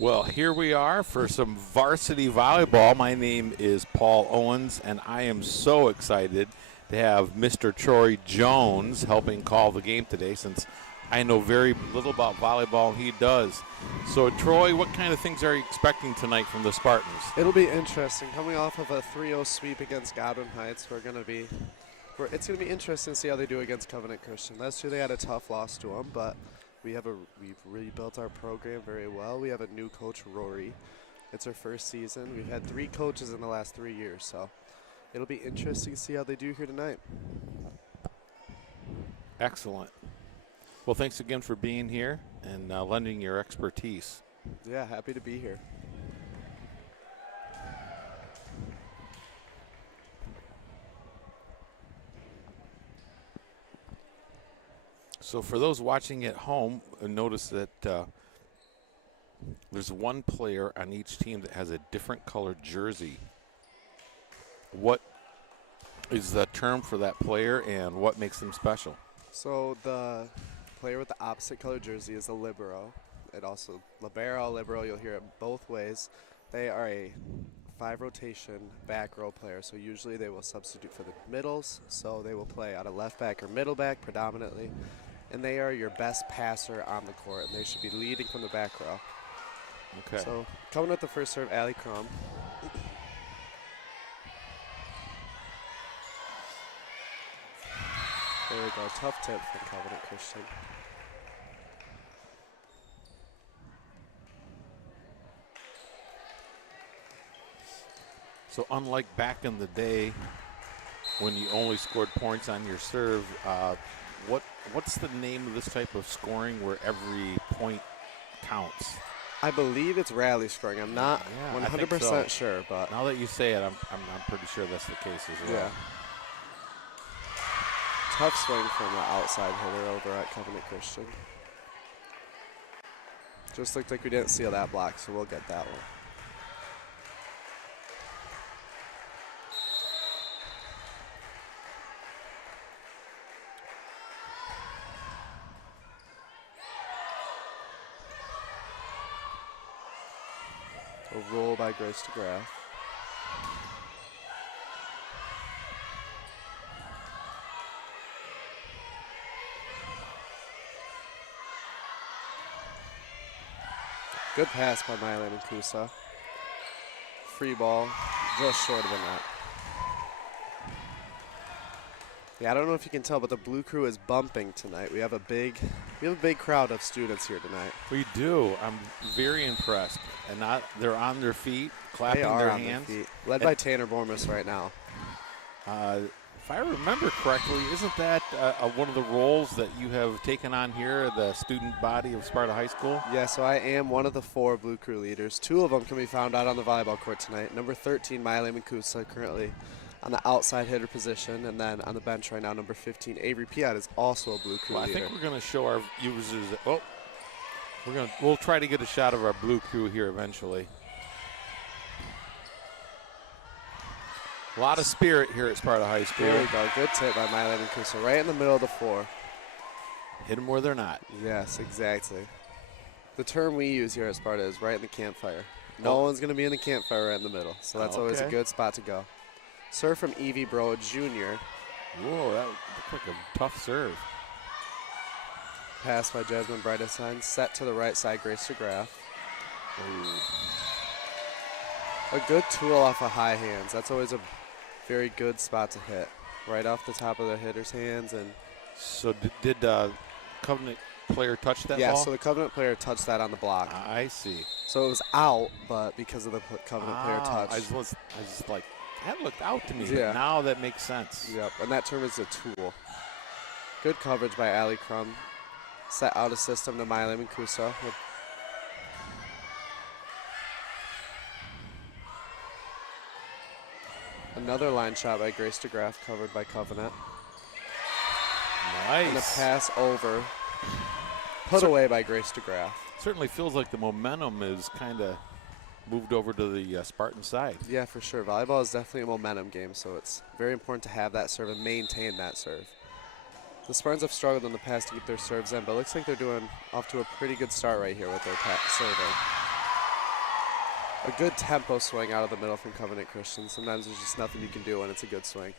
Well, here we are for some varsity volleyball. My name is Paul Owens, and I am so excited to have Mr. Troy Jones helping call the game today, since I know very little about volleyball. He does. So, Troy, what kind of things are you expecting tonight from the Spartans? It'll be interesting. Coming off of a 3-0 sweep against Godwin Heights, it's going to be interesting to see how they do against Covenant Christian. Last year they had a tough loss to them, but we've rebuilt our program very well. We have a new coach, Rory. It's our first season. We've had 3 coaches in the last 3 years, so it'll be interesting to see how they do here tonight. Excellent. Well, thanks again for being here and lending your expertise. Yeah, happy to be here. So for those watching at home, notice that there's one player on each team that has a different colored jersey. What is the term for that player, and what makes them special? So the player with the opposite color jersey is a libero. It also libero, you'll hear it both ways. They are a 5-rotation back row player, so usually they will substitute for the middles, so they will play out of left back or middle back predominantly, and they are your best passer on the court, and they should be leading from the back row. Okay. So coming with the first serve, Allie Crum. There we go, tough tip from Covenant Christian. So unlike back in the day when you only scored points on your serve, what's the name of this type of scoring where every point counts? I believe it's rally scoring. I'm not 100% sure, but now that you say it, I'm pretty sure that's the case as well. yeah. Tough swing from the outside hitter over at Covenant Christian. Just looked like we didn't seal that block, so we'll get that one. A roll by Grace DeGraff. Good pass by Mylan and Kusa. Free ball, just short of the net. Yeah, I don't know if you can tell, but the Blue Crew is bumping tonight. We have a big crowd of students here tonight. We do. I'm very impressed. And they're on their feet, clapping their hands. Their feet. Led by Tanner Bormus right now. If I remember correctly, isn't that one of the roles that you have taken on here, the student body of Sparta High School? Yeah, so I am one of the 4 Blue Crew leaders. 2 of them can be found out on the volleyball court tonight. Number 13, Miley Makusa, currently on the outside hitter position, and then on the bench right now, number 15, Avery Piat is also a Blue Crew leader. I think we're going to show our users. We'll try to get a shot of our Blue Crew here eventually. A lot of spirit here at Sparta High School. There we go. Good tip by Miley Makusa, right in the middle of the floor. Hit them where they're not. Yes, exactly. The term we use here at Sparta is right in the campfire. No one's going to be in the campfire right in the middle, so that's always a good spot to go. Serve from Evie Bro Jr. Whoa, that looked like a tough serve. Pass by Jasmine Breitestein. Set to the right side, Grace DeGraff. A good tool off of high hands. That's always a very good spot to hit. Right off the top of the hitter's hands. And so did Covenant player touch that ball? Yeah, so the Covenant player touched that on the block. I see. So it was out, but because of the Covenant player touch. I was like, that looked out to me. Yeah. But now that makes sense. Yep, and that term is a tool. Good coverage by Allie Crum. Set out of system to Miley Mancuso. Another line shot by Grace DeGraff, covered by Covenant. Nice. And a pass over, put away by Grace DeGraff. Certainly feels like the momentum is kind of moved over to the Spartan side. Yeah, for sure. Volleyball is definitely a momentum game, so it's very important to have that serve and maintain that serve. The Spartans have struggled in the past to keep their serves in, but it looks like they're doing off to a pretty good start right here with their serving. A good tempo swing out of the middle from Covenant Christian. Sometimes there's just nothing you can do when it's a good swing.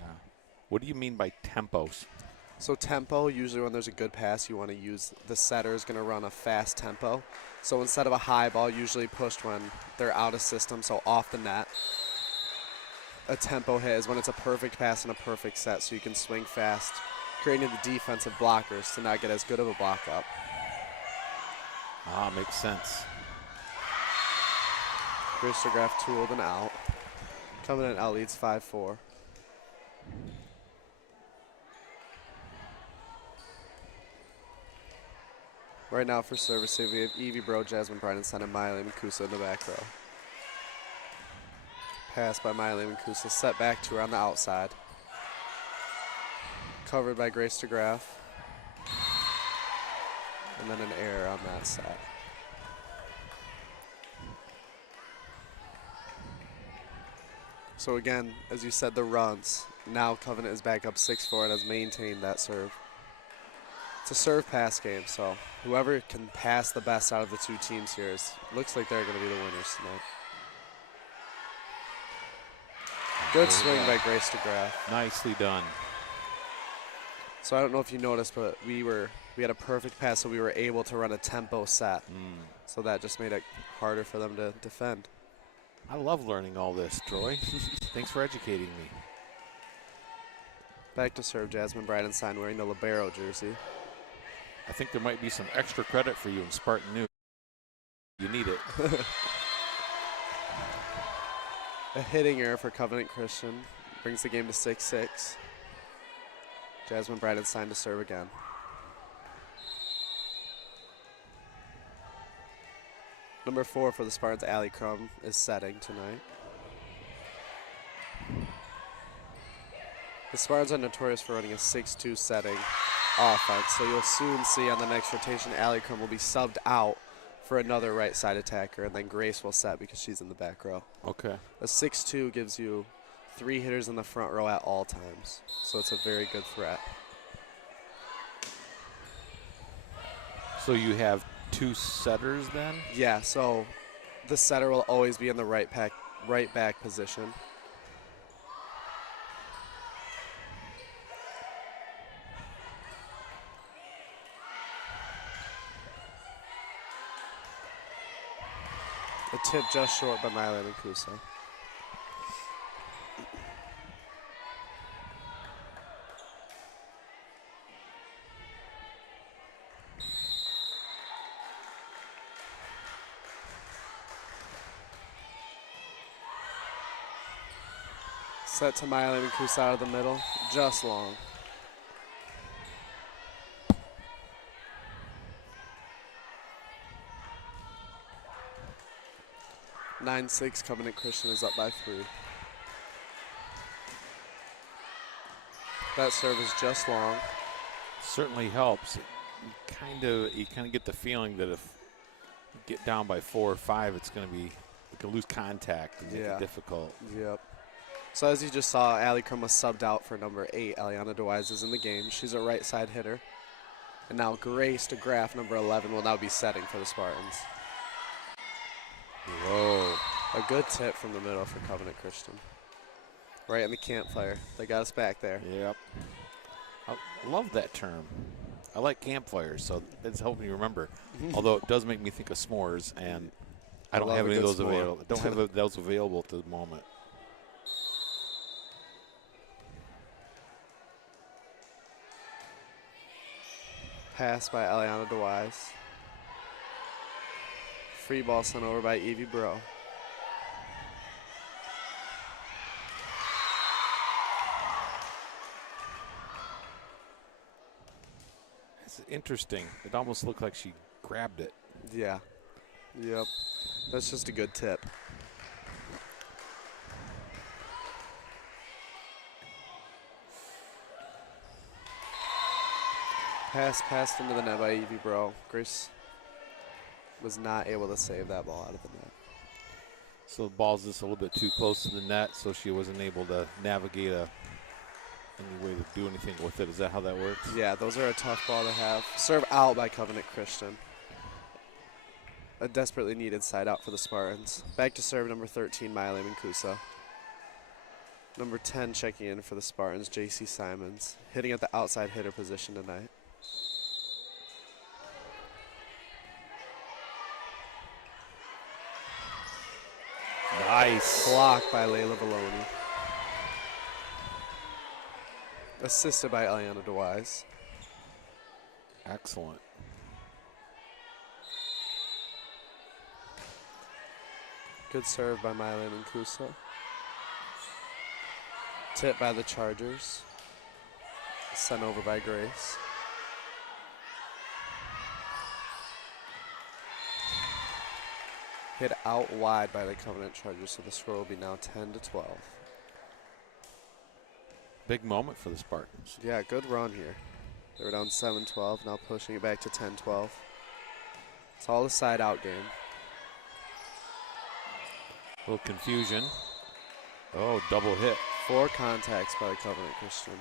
Yeah. What do you mean by tempos? So tempo, usually when there's a good pass, you want to use the setter is going to run a fast tempo. So instead of a high ball, usually pushed when they're out of system, so off the net, a tempo hit is when it's a perfect pass and a perfect set, so you can swing fast, creating the defensive blockers to not get as good of a block up. Ah, makes sense. Grace DeGraff tooled and out. Covenant out leads 5-4. Right now for service, we have Evie Bro, Jasmine Bridenstine, and Miley Makusa in the back row. Pass by Miley Makusa, set back to her on the outside. Covered by Grace DeGraff. And then an error on that set. So again, as you said, the runs. Now Covenant is back up 6-4 and has maintained that serve. It's a serve pass game, so whoever can pass the best out of the two teams here looks like they're going to be the winners tonight. Good swing by Grace DeGraff. Nicely done. So I don't know if you noticed, but we had a perfect pass, so we were able to run a tempo set. So that just made it harder for them to defend. I love learning all this, Troy. Thanks for educating me. Back to serve, Jasmine Bridenstine wearing the libero jersey. I think there might be some extra credit for you in Spartan News. You need it. A hitting error for Covenant Christian brings the game to 6-6. Jasmine Bridenstine to serve again. Number 4 for the Spartans, Allie Crum, is setting tonight. The Spartans are notorious for running a 6-2 setting offense, so you'll soon see on the next rotation, Allie Crum will be subbed out for another right side attacker, and then Grace will set because she's in the back row. Okay. A 6-2 gives you 3 hitters in the front row at all times, so it's a very good threat. So you have 2 setters then? Yeah, so the setter will always be in the right back position. A tip just short by Miley Makusa. Set to Miley Makusa out of the middle, just long. (9-6) Covenant Christian is up by 3. That serve is just long. Certainly helps. You kind of get the feeling that if you get down by 4 or 5, it's going to be, you can lose contact and make it difficult. Yep. So as you just saw, Allie Crum was subbed out for number 8. Eliana DeWise is in the game. She's a right side hitter. And now Grace DeGraff, number 11, will now be setting for the Spartans. Whoa. A good tip from the middle for Covenant Christian. Right in the campfire. They got us back there. Yep. I love that term. I like campfires, so it's helping me remember. Although it does make me think of s'mores, and I don't have any of those available. Don't have those available at the moment. Pass by Eliana DeWise. Free ball sent over by Evie Bro. It's interesting. It almost looked like she grabbed it. Yeah. Yep. That's just a good tip. Pass passed into the net by Evie Bro. Grace was not able to save that ball out of the net. So the ball's just a little bit too close to the net, so she wasn't able to navigate any way to do anything with it. Is that how that works? Yeah, those are a tough ball to have. Serve out by Covenant Christian. a desperately needed side out for the Spartans. Back to serve number 13, Miley Mancuso. Number 10 checking in for the Spartans, J.C. Simons, hitting at the outside hitter position tonight. Nice. Blocked by Layla Valoni. Assisted by Eliana DeWise. Excellent. Good serve by Miley Mancuso. Tip by the Chargers. Sent over by Grace. Hit out wide by the Covenant Chargers, so the score will be now 10-12. Big moment for the Spartans. Yeah, good run here. They were down 7-12, now pushing it back to 10-12. It's all a side-out game. A little confusion. Oh, double hit. 4 contacts by the Covenant Christian.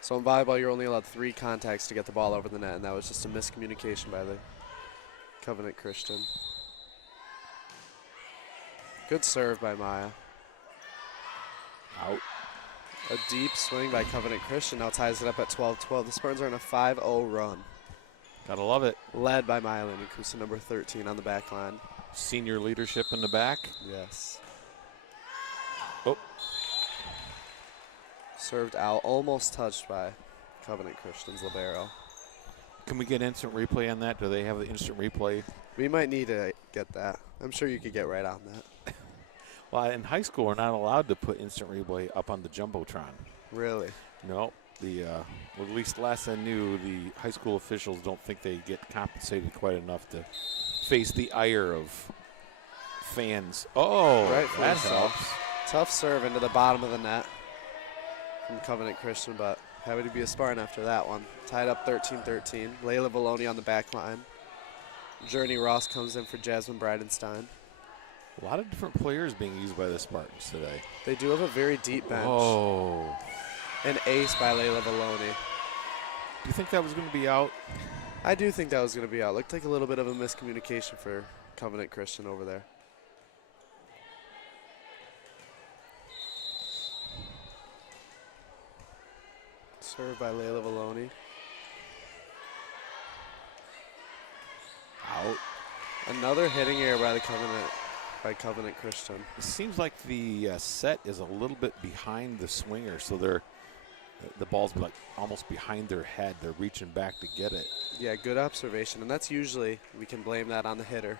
So in volleyball, you're only allowed 3 contacts to get the ball over the net, and that was just a miscommunication by the Covenant Christian. Good serve by Maya. Out. A deep swing by Covenant Christian now ties it up at 12-12. The Spartans are on a 5-0 run. Gotta love it. Led by Maya Mancuso, number 13 on the back line. Senior leadership in the back. Yes. Oh. Served out, almost touched by Covenant Christian's libero. Can we get instant replay on that? Do they have the instant replay? We might need to get that. I'm sure you could get right on that. Well, in high school, we're not allowed to put instant replay up on the Jumbotron. Really? No. Well, at least last I knew, the high school officials don't think they get compensated quite enough to face the ire of fans. Oh, Rightfully that so. helps. Tough serve into the bottom of the net from Covenant Christian, but happy to be a Spartan after that one. Tied up 13-13. Layla Valoni on the back line. Journey Ross comes in for Jasmine Bridenstine. A lot of different players being used by the Spartans today. They do have a very deep bench. Oh. An ace by Layla Valoni. Do you think that was going to be out? I do think that was going to be out. Looked like a little bit of a miscommunication for Covenant Christian over there. Served by Layla Valoni. Out. Another hitting error by the Covenant Christian. It seems like the set is a little bit behind the swinger, so the ball's like almost behind their head. They're reaching back to get it. Yeah, good observation. And that's usually, we can blame that on the hitter.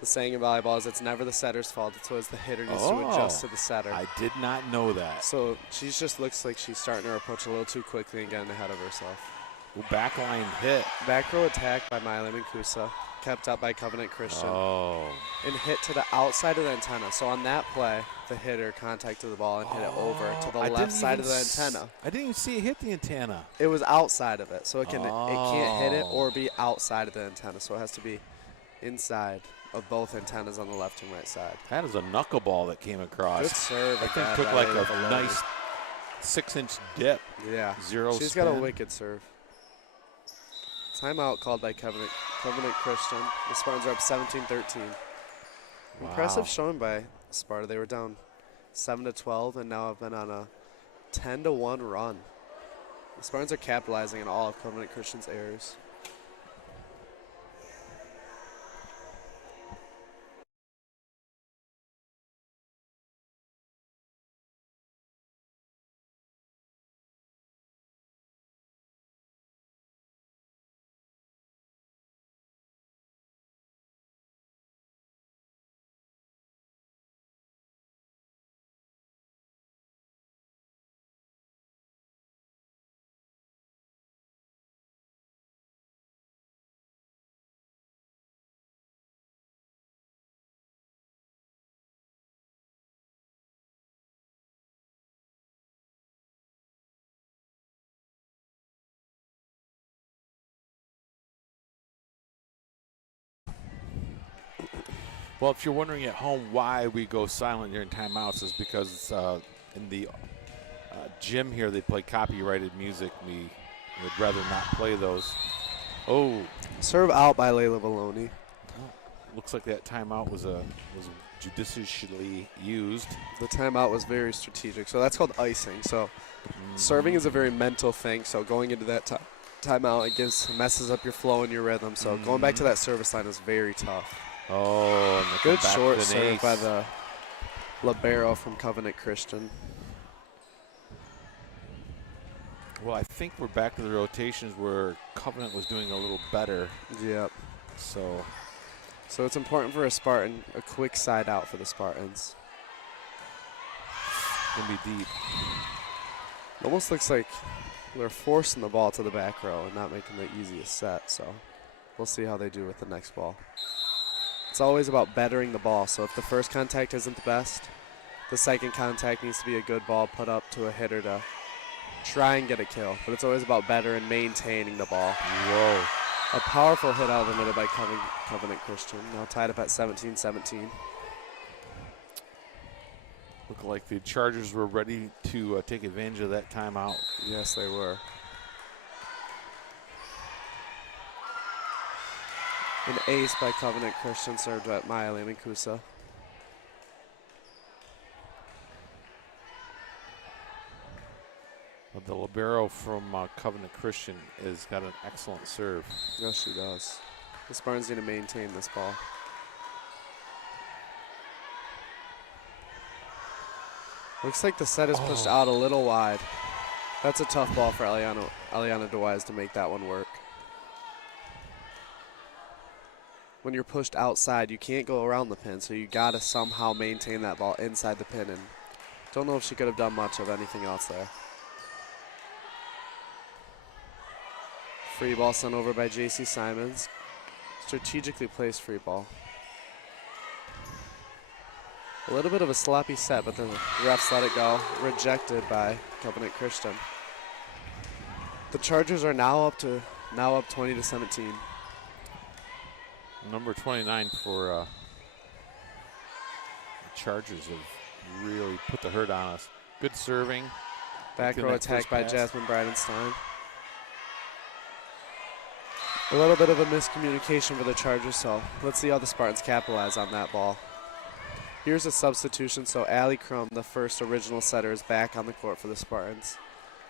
The saying in volleyball is it's never the setter's fault. It's always the hitter needs to adjust to the setter. I did not know that. So she just looks like she's starting her approach a little too quickly and getting ahead of herself. Ooh, backline hit. Back row attack by Miley Mancuso. Kept up by Covenant Christian. Oh. And hit to the outside of the antenna. So on that play, the hitter contacted the ball and hit it over to the left side of the antenna. I didn't even see it hit the antenna. It was outside of it, so it can't hit it or be outside of the antenna. So it has to be inside of both antennas on the left and right side. That is a knuckleball that came across. Good serve. I think took like a nice 6-inch dip. Yeah. Zero She's spin. got a wicked serve. Timeout called by Covenant Christian. The Spartans are up 17-13. Wow. Impressive showing by Sparta. They were down 7-12 and now have been on a 10-1 run. The Spartans are capitalizing on all of Covenant Christian's errors. Well, if you're wondering at home why we go silent during timeouts, is because in the gym here they play copyrighted music. We would rather not play those. Oh. Serve out by Layla Valoni. looks like that timeout was judiciously used. The timeout was very strategic. So that's called icing. So serving is a very mental thing. So going into that timeout, it messes up your flow and your rhythm. So going back to that service line is very tough. Oh, and good short serve by the libero from Covenant Christian. Well, I think we're back to the rotations where Covenant was doing a little better. Yep. So it's important for a Spartan, a quick side out for the Spartans. Gonna be deep. It almost looks like they're forcing the ball to the back row and not making the easiest set. So we'll see how they do with the next ball. It's always about bettering the ball. So if the first contact isn't the best, the second contact needs to be a good ball put up to a hitter to try and get a kill. But it's always about better and maintaining the ball. Whoa. A powerful hit out of the middle by Covenant Christian. Now tied up at 17-17. Looked like the Chargers were ready to take advantage of that timeout. Yes, they were. An ace by Covenant Christian served at Maya Lemancusa. But the libero from Covenant Christian has got an excellent serve. Yes, she does. The Spartans need to maintain this ball. Looks like the set is pushed out a little wide. That's a tough ball for Eliana DeWise to make that one work. When you're pushed outside, you can't go around the pin, so you got to somehow maintain that ball inside the pin. And don't know if she could have done much of anything else there. Free ball sent over by J.C. Simons. Strategically placed free ball. A little bit of a sloppy set, but the refs let it go. Rejected by Covenant Christian. The Chargers are now up 20-17. Number 29 for the Chargers have really put the hurt on us. Good serving. Back row attack by Jasmine Bridenstine. A little bit of a miscommunication for the Chargers, so let's see how the Spartans capitalize on that ball. Here's a substitution, so Allie Crum, the first original setter, is back on the court for the Spartans.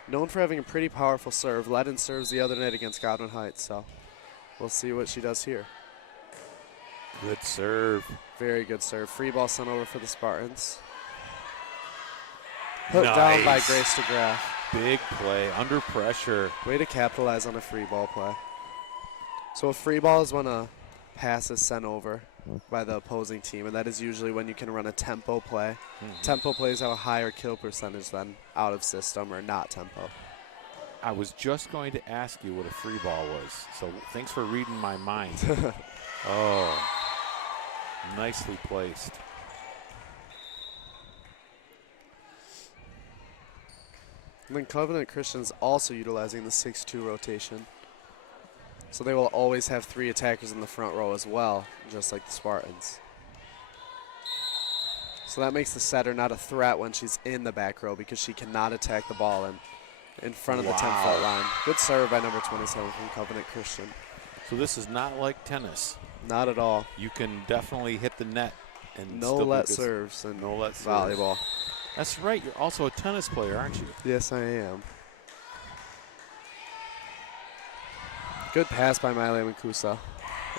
Known for having a pretty powerful serve, led in serves the other night against Godwin Heights, so we'll see what she does here. Good serve. Very good serve. Free ball sent over for the Spartans. Put down by Grace DeGraff. Big play, under pressure. Way to capitalize on a free ball play. So a free ball is when a pass is sent over by the opposing team, and that is usually when you can run a tempo play. Tempo plays have a higher kill percentage than out of system or not tempo. I was just going to ask you what a free ball was, so thanks for reading my mind. Oh, nicely placed. And then Covenant Christian's also utilizing the 6-2 rotation. So they will always have 3 attackers in the front row as well, just like the Spartans. So that makes the setter not a threat when she's in the back row because she cannot attack the ball in front of the 10-foot line. Good serve by number 27 from Covenant Christian. So this is not like tennis. Not at all. You can definitely hit the net and no still let serves and no let volleyball. That's right. You're also a tennis player, aren't you? Yes, I am. Good pass by Maya Lemancusa.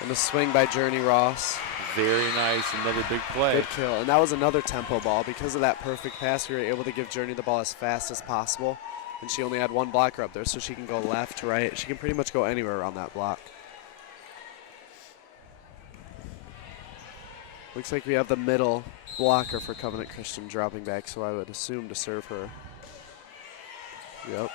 And a swing by Journey Ross. Very nice. Another big play. Good kill. And that was another tempo ball. Because of that perfect pass, we were able to give Journey the ball as fast as possible. And she only had one blocker up there, so she can go left, right. She can pretty much go anywhere around that block. Looks like we have the middle blocker for Covenant Christian dropping back, so I would assume to serve her. Yep.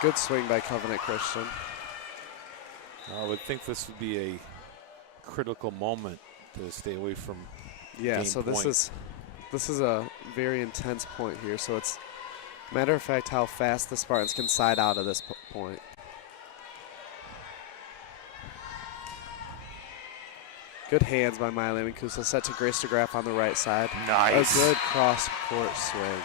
Good swing by Covenant Christian. I would think this would be a critical moment to stay away from. Yeah, so this is a very intense point here. So it's matter of fact how fast the Spartans can side out of this point. Good hands by Maya Lemancusa. Set to Grace DeGraff on the right side. Nice. A good cross-court swing.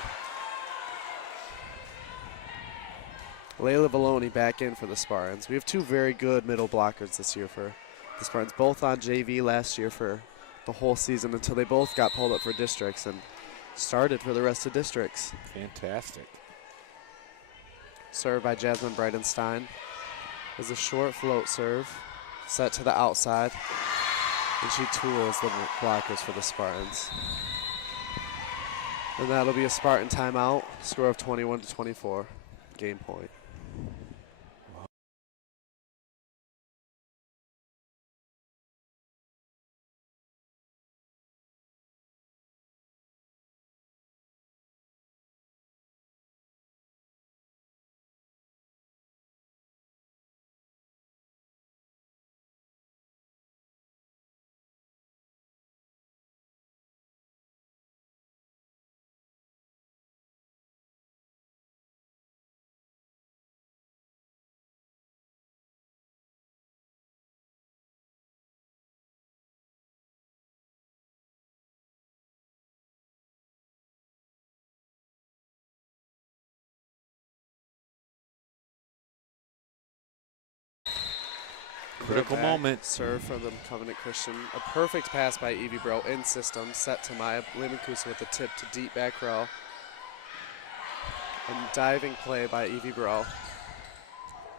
Layla Valoni back in for the Spartans. We have two very good middle blockers this year for the Spartans, both on JV last year for the whole season until they both got pulled up for districts and started for the rest of districts. Fantastic. Served by Jasmine Brightenstein. Is a short float serve, set to the outside, and she tools the blockers for the Spartans. And that'll be a Spartan timeout, score of 21-24, game point. Critical moment. Serve from the Covenant Christian. A perfect pass by Evie Bro in system, set to Maya Limankusa with the tip to deep back row. And diving play by Evie Bro.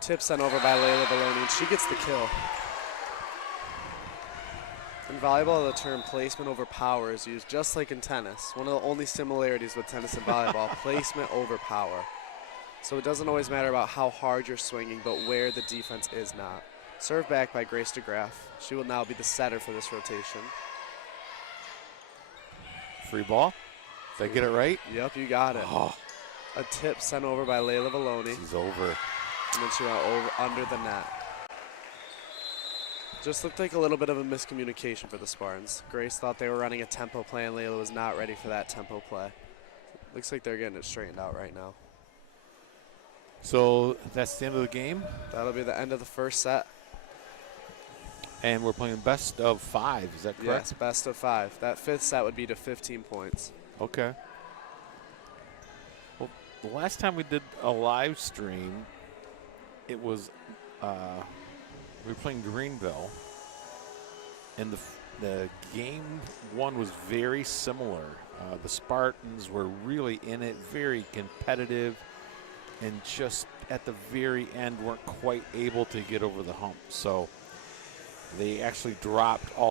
Tip sent over by Layla Valoni, and she gets the kill. In volleyball, the term placement over power is used just like in tennis. One of the only similarities with tennis and volleyball, placement over power. So it doesn't always matter about how hard you're swinging, but where the defense is not. Serve back by Grace DeGraff. She will now be the setter for this rotation. Free ball. Did I get it right? Yep, you got it. Oh, A tip sent over by Layla Valoni, he's over. and then she went over under the net. Just looked like a little bit of a miscommunication for the Spartans. Grace thought they were running a tempo play, and Layla was not ready for that tempo play. Looks like they're getting it straightened out right now. So that's the end of the game, That'll be the end of the first set. and we're playing best of 5. Is that correct? Yes, best of 5. That fifth set would be to 15 points. Okay. Well, the last time we did a live stream, it was we were playing Greenville, and the game 1 was very similar. The Spartans were really in it, very competitive, and just at the very end weren't quite able to get over the hump. So they actually dropped all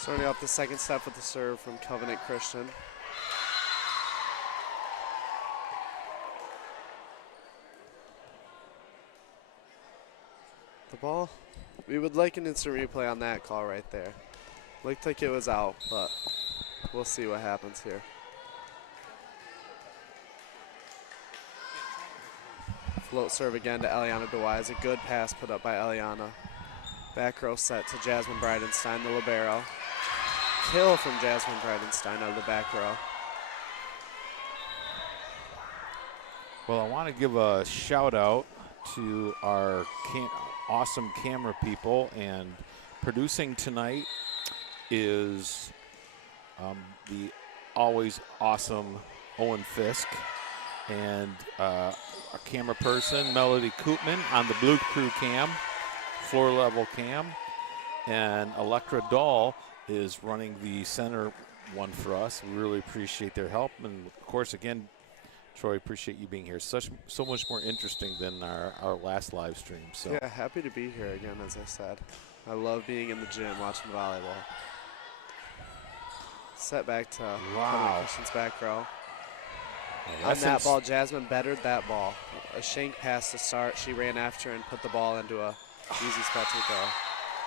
Starting off the second set with the serve from Covenant Christian. The ball, we would like an instant replay on that call right there. Looked like it was out, but we'll see what happens here. Float serve again to Eliana Dewise. A good pass put up by Eliana. Back row set to Jasmine Bridenstine, the libero. Kill from Jasmine Bridenstine out of the back row. Well, I want to give a shout out to our awesome camera people, and producing tonight is the always awesome Owen Fisk, and our camera person Melody Koopman on the Blue Crew cam, floor level cam, and Electra Dahl is running the center one for us. We really appreciate their help, and of course, again, Troy, appreciate you being here. So much more interesting than our last live stream. So yeah, happy to be here again, as I said. I love being in the gym watching volleyball. Set back to Christian's back row. On that ball, Jasmine bettered that ball. A shank pass to start. She ran after and put the ball into a easy spot to go.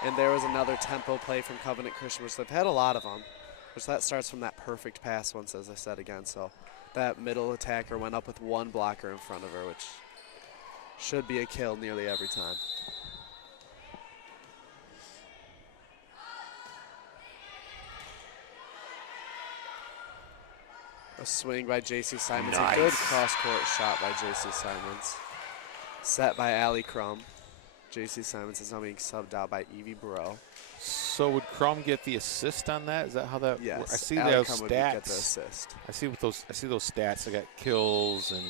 And there was another tempo play from Covenant Christian, which they've had a lot of them. Which that starts from that perfect pass once, as I said again. So that middle attacker went up with one blocker in front of her, which should be a kill nearly every time. A swing by J.C. Simons. Nice. A good cross-court shot by J.C. Simons. Set by Allie Crum. J.C. Simons is now being subbed out by Evie Bro. So would Crum get the assist on that? Is that how that Yes. works? I see Allie those Crum would get the stats. assist. I see those stats. I got kills and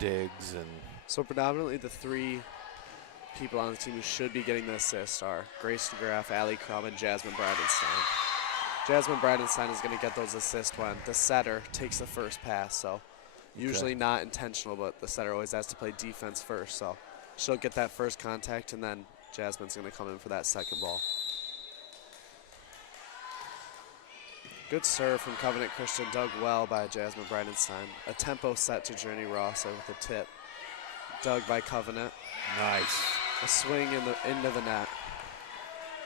digs and. So predominantly the three people on the team who should be getting the assist are Grace DeGraff, Allie Crum, and Jasmine Bridenstine. Jasmine Bridenstine is going to get those assists when the setter takes the first pass. So usually not intentional, but the setter always has to play defense first. So she'll get that first contact, and then Jasmine's going to come in for that second ball. Good serve from Covenant Christian, dug well by Jasmine Bridenstine. A tempo set to Journey Ross with a tip. Dug by Covenant. Nice. A swing into the net.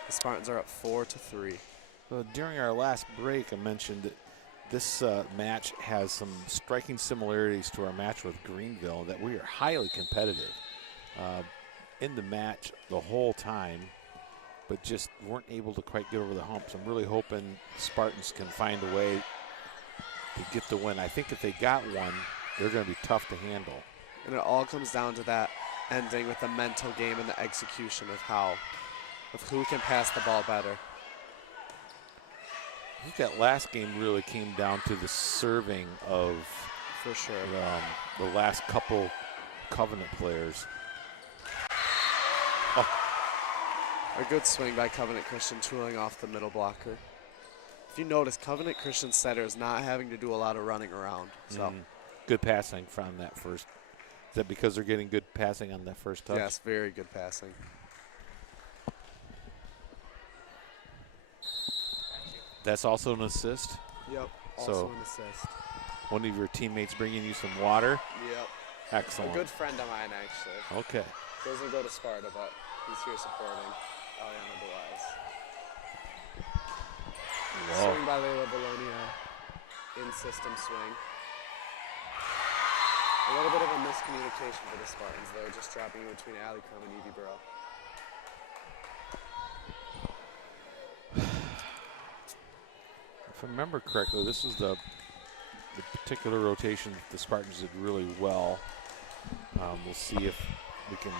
The Spartans are up 4-3. Well, during our last break, I mentioned that this match has some striking similarities to our match with Greenville, that we are highly competitive in the match the whole time, but just weren't able to quite get over the humps. I'm really hoping the Spartans can find a way to get the win. I think if they got one, they're going to be tough to handle. And it all comes down to that ending with the mental game and the execution of who can pass the ball better. I think that last game really came down to the serving of, for sure, the last couple Covenant players. Oh. A good swing by Covenant Christian, tooling off the middle blocker. If you notice, Covenant Christian setter is not having to do a lot of running around. So good passing from that first. Is that because they're getting good passing on that first touch? Yes, very good passing. That's also an assist? Yep, also so an assist. One of your teammates bringing you some water? Yep. Excellent. A good friend of mine, actually. Okay. Doesn't go to Sparta, but he's here supporting Eliana Dewise. Swing by Layla Bologna, in-system swing. A little bit of a miscommunication for the Spartans. They're just dropping in between Allie Crum and Evie Burrow. If I remember correctly, this is the particular rotation that the Spartans did really well. We'll see if we can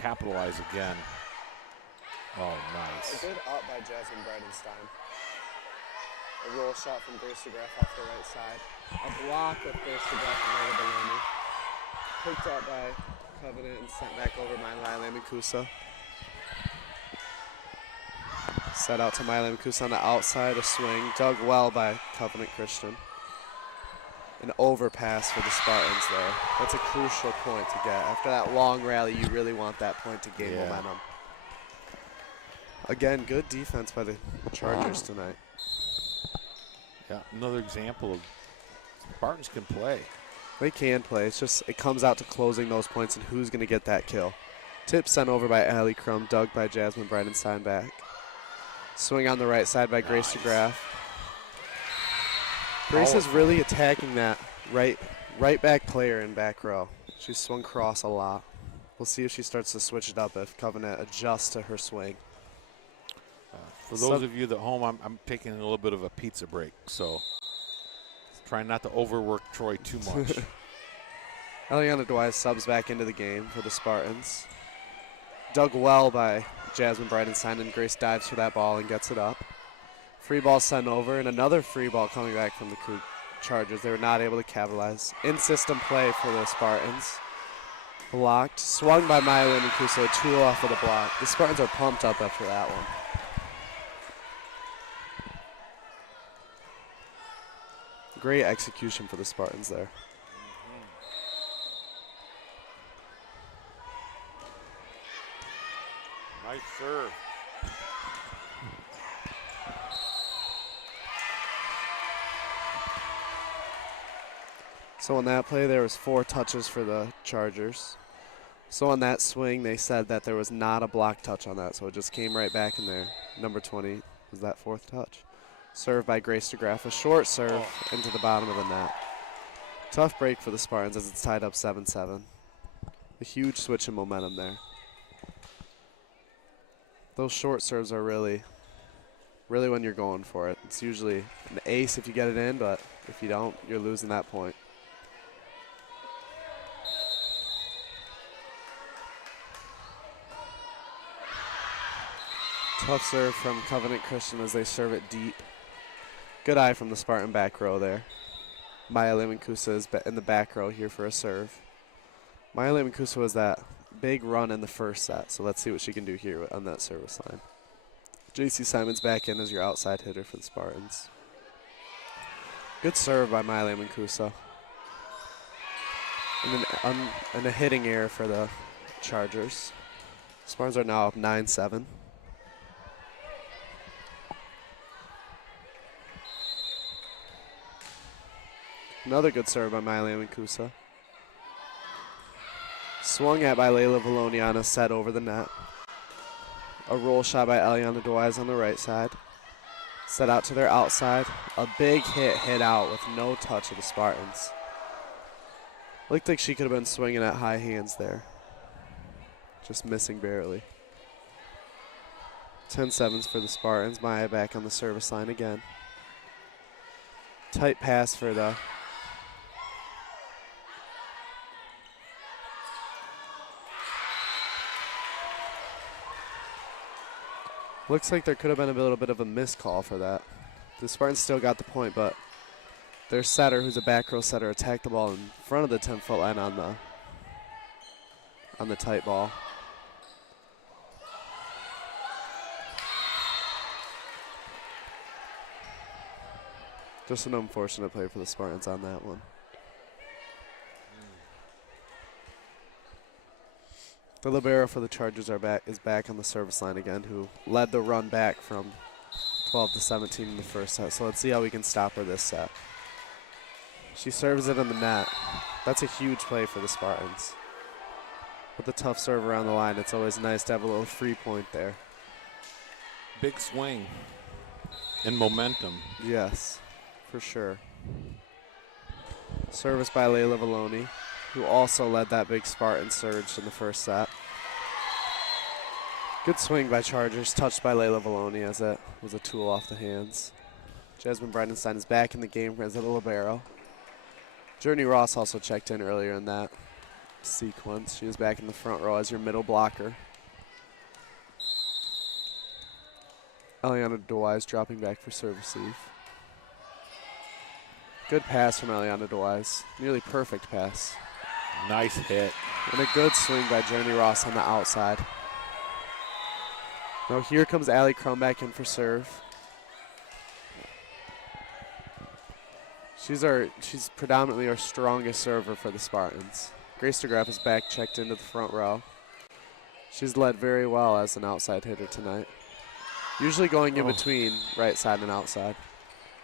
capitalize again. Oh, nice. A good up by Jasmine Bridenstine. A roll shot from Grace DeGraff off the right side. A block with Grace DeGraff and Layla Bologna. Picked up by Covenant and sent back over by Lyle Mikusa. Set out to Miley Mikusa on the outside, a swing. Dug well by Covenant Christian. An overpass for the Spartans there. That's a crucial point to get. After that long rally, you really want that point to gain momentum. Again, good defense by the Chargers tonight. Yeah, another example of Spartans can play. They can play. It's just it comes out to closing those points and who's going to get that kill. Tip sent over by Allie Crum, dug by Jasmine Bridenstine back. Swing on the right side by Grace DeGraff. Grace is really attacking that right back player in back row. She's swung cross a lot. We'll see if she starts to switch it up, if Covenant adjusts to her swing. For those of you at home, I'm taking a little bit of a pizza break, so trying not to overwork Troy too much. Eliana Dwight subs back into the game for the Spartans. Dug well by Jasmine Bridenstine, and Grace dives for that ball and gets it up. Free ball sent over, and another free ball coming back from the Chargers. They were not able to capitalize. In-system play for the Spartans. Blocked, swung by Maya Lindenkusa, a tool off of the block. The Spartans are pumped up after that one. Great execution for the Spartans there. Nice serve. So on that play, there was 4 touches for the Chargers. So on that swing, they said that there was not a block touch on that, so it just came right back in there. Number 20 was that 4th touch. Served by Grace DeGraff, a short serve into the bottom of the net. Tough break for the Spartans as it's tied up 7-7. A huge switch in momentum there. Those short serves are really when you're going for it. It's usually an ace if you get it in, but if you don't, you're losing that point. Tough serve from Covenant Christian as they serve it deep. Good eye from the Spartan back row there. Maya Lemancusa is in the back row here for a serve. Maya Lemancusa was that big run in the first set, so let's see what she can do here on that service line. JC Simon's back in as your outside hitter for the Spartans. Good serve by Maya Lemancusa. And a hitting error for the Chargers. Spartans are now up 9-7. Another good serve by Maya Lemancusa. Swung at by Layla Valoni on a set over the net. A roll shot by Eliana Dwys on the right side. Set out to their outside. A big hit out with no touch of the Spartans. Looked like she could have been swinging at high hands there. Just missing barely. 10-7s for the Spartans. Maya back on the service line again. Tight pass for the looks like there could have been a little bit of a missed call for that. The Spartans still got the point, but their setter, who's a back row setter, attacked the ball in front of the 10-foot line on the tight ball. Just an unfortunate play for the Spartans on that one. The libero for the Chargers is back on the service line again, who led the run back from 12-17 in the first set. So let's see how we can stop her this set. She serves it in the net. That's a huge play for the Spartans. With the tough serve around the line, it's always nice to have a little free point there. Big swing and momentum. Yes, for sure. Service by Layla Valoni, who also led that big Spartan surge in the first set. Good swing by Chargers, touched by Layla Valoni as it was a tool off the hands. Jasmine Bridenstine is back in the game as a libero. Journey Ross also checked in earlier in that sequence. She is back in the front row as your middle blocker. Eliana Dwys dropping back for serve receive. Good pass from Eliana Dwys. Nearly perfect pass. Nice hit. And a good swing by Journey Ross on the outside. Now here comes Allie Crum back in for serve. She's predominantly our strongest server for the Spartans. Grace DeGraff is back, checked into the front row. She's led very well as an outside hitter tonight. Usually going in between right side and outside.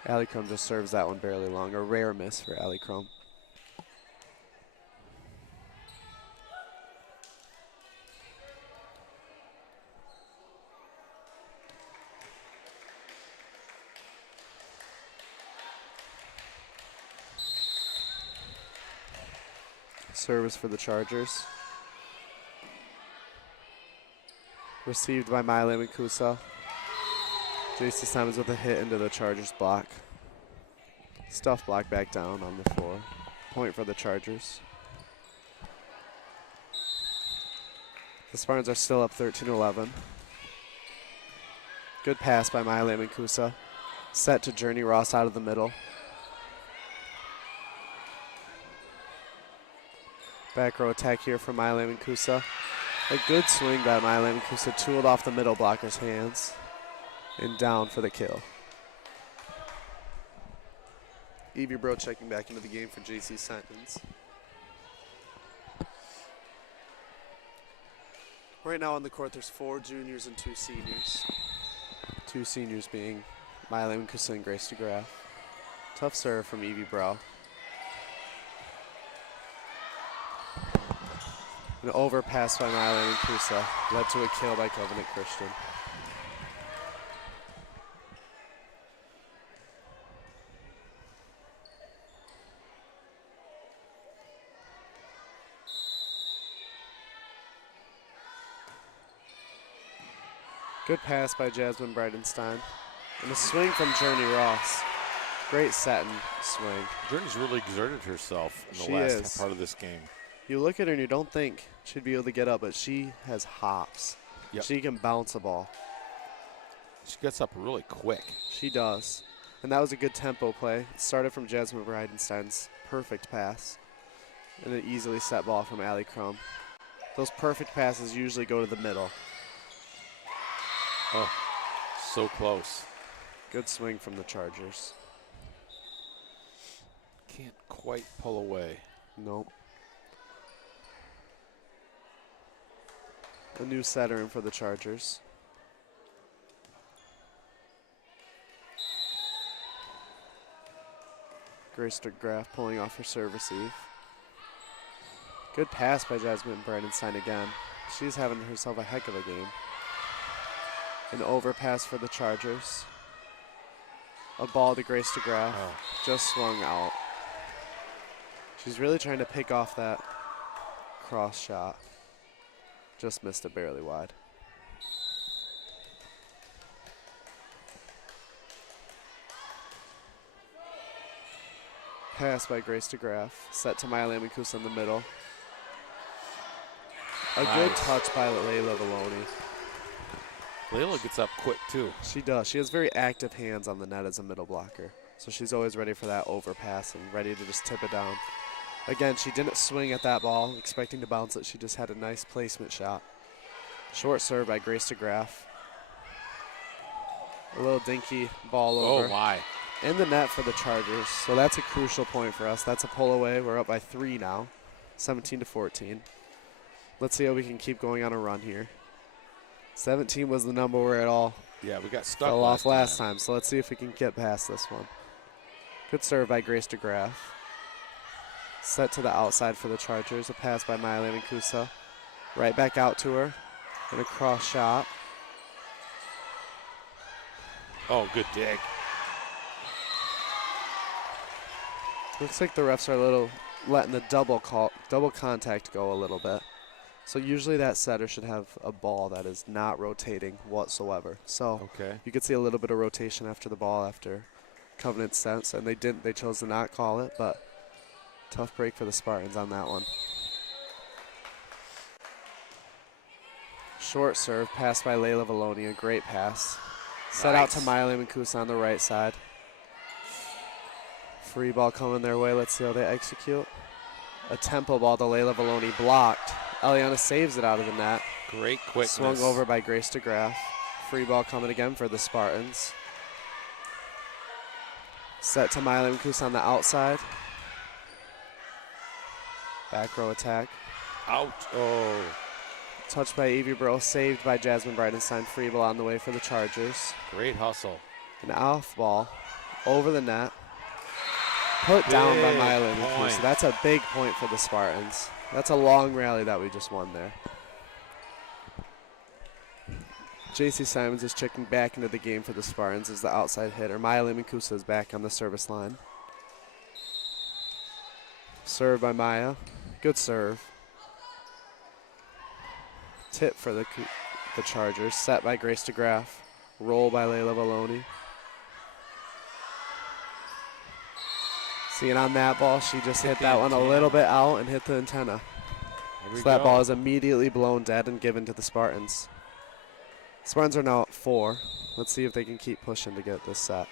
Allie Crum just serves that one barely long. A rare miss for Allie Crum. Service for the Chargers. Received by Miley Mancusa. JC Simons with a hit into the Chargers block. Stuff block back down on the floor. Point for the Chargers. The Spartans are still up 13-11. Good pass by Miley Mancusa. Set to Journey Ross out of the middle. Back row attack here from Miley Mancusa. A good swing by Miley Mancusa, tooled off the middle blocker's hands. And down for the kill. Evie Bro checking back into the game for JC Simons. Right now on the court there's 4 juniors and 2 seniors. 2 seniors being Miley Mancusa and Grace DeGraff. Tough serve from Evie Bro. An overpass by Miley Mancusa led to a kill by Covenant Christian. Good pass by Jasmine Bridenstine. And a swing from Journey Ross. Great set and swing. Journey's really exerted herself in the She last is. part of this game. You look at her and you don't think she'd be able to get up, but she has hops. Yep. She can bounce a ball. She gets up really quick. She does. And that was a good tempo play. It started from Jasmine Bridenstine's perfect pass. And an easily set ball from Allie Crum. Those perfect passes usually go to the middle. Oh, so close. Good swing from the Chargers. Can't quite pull away. Nope. A new setter in for the Chargers. Grace DeGraff pulling off her serve receive. Good pass by Jasmine Bridenstine again. She's having herself a heck of a game. An overpass for the Chargers. A ball to Grace DeGraff. Oh. Just swung out. She's really trying to pick off that cross shot. Just missed it barely wide. Pass by Grace DeGraff. Set to Miley Mancusa in the middle. A good touch by Layla Valoni. Layla gets up quick, too. She does. She has very active hands on the net as a middle blocker. So she's always ready for that overpass and ready to just tip it down. Again, she didn't swing at that ball, expecting to bounce it. She just had a nice placement shot. Short serve by Grace DeGraff. A little dinky ball over. Oh, my. In the net for the Chargers. So that's a crucial point for us. That's a pull away. We're up by 3 now, 17-14. Let's see how we can keep going on a run here. 17 was the number where it all Yeah, we got stuck fell off last time. So let's see if we can get past this one. Good serve by Grace DeGraff. Set to the outside for the Chargers. A pass by Miley Mancusa. Right back out to her. And a cross shot. Oh, good dig. Looks like the refs are a little letting the double contact go a little bit. So usually that setter should have a ball that is not rotating whatsoever. So Okay. you could see a little bit of rotation after the ball after Covenant sense, and they didn't. They chose to not call it, but tough break for the Spartans on that one. Short serve, pass by Layla Valoni, a great pass. Set out to Miley Mancusa on the right side. Free ball coming their way. Let's see how they execute. A tempo ball to Layla Valoni, blocked. Eliana saves it out of the net. Great quickness. Swung over by Grace DeGraff. Free ball coming again for the Spartans. Set to Miley Mancusa on the outside. Back row attack. Out. Oh. Touched by Evie Bro, saved by Jasmine Bridenstine. Free ball on the way for the Chargers. Great hustle. An off ball over the net. Put down by Milo Mancuso. So that's a big point for the Spartans. That's a long rally that we just won there. JC Simons is checking back into the game for the Spartans as the outside hitter. Maya Mancuso is back on the service line. Serve by Maya. Good serve. Tip for the Chargers. Set by Grace DeGraff. Roll by Layla Valoni. Seeing on that ball, she just hit that one a little bit out and hit the antenna. So that ball is immediately blown dead and given to the Spartans. Spartans are now at 4. Let's see if they can keep pushing to get this set.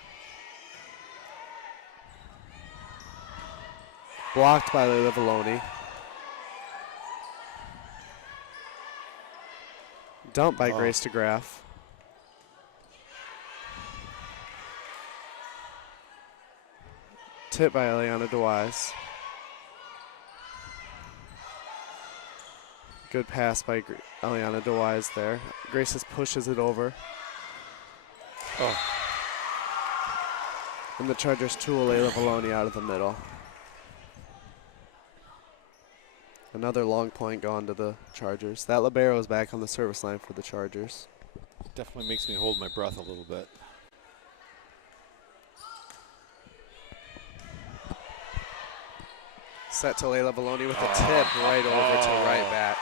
Blocked by Layla Valoni. Dumped by Grace DeGraff. Tipped by Eliana DeWise. Good pass by Eliana DeWise there. Grace just pushes it over. And the Chargers tool Layla Valoni out of the middle. Another long point gone to the Chargers. That libero is back on the service line for the Chargers. Definitely makes me hold my breath a little bit. Set to Layla Valoni with a tip right over to right back.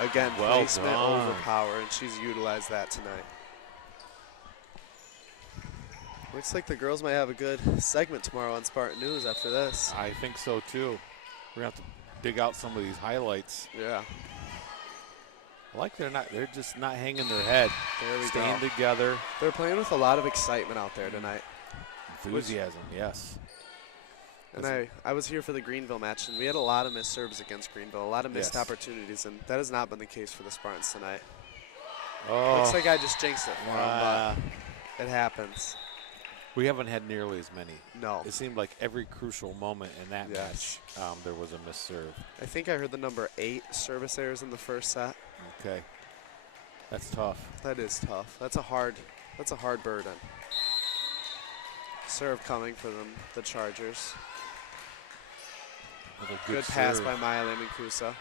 Again, placement over power, and she's utilized that tonight. Looks like the girls might have a good segment tomorrow on Spartan News after this. I think so too. We're gonna have to dig out some of these highlights. Yeah. I like they're just not hanging their head. There we Staying go. together. They're playing with a lot of excitement out there tonight. Enthusiasm, yes. And I was here for the Greenville match, and we had a lot of missed serves against Greenville, a lot of missed opportunities, and that has not been the case for the Spartans tonight. Looks like I just jinxed it for them, but it happens. We haven't had nearly as many. No. It seemed like every crucial moment in that match, there was a missed serve. I think I heard the number 8 service errors in the first set. Okay. That's tough. That is tough. That's a hard burden. Serve coming for them, the Chargers. Good pass by Maya Mancuso.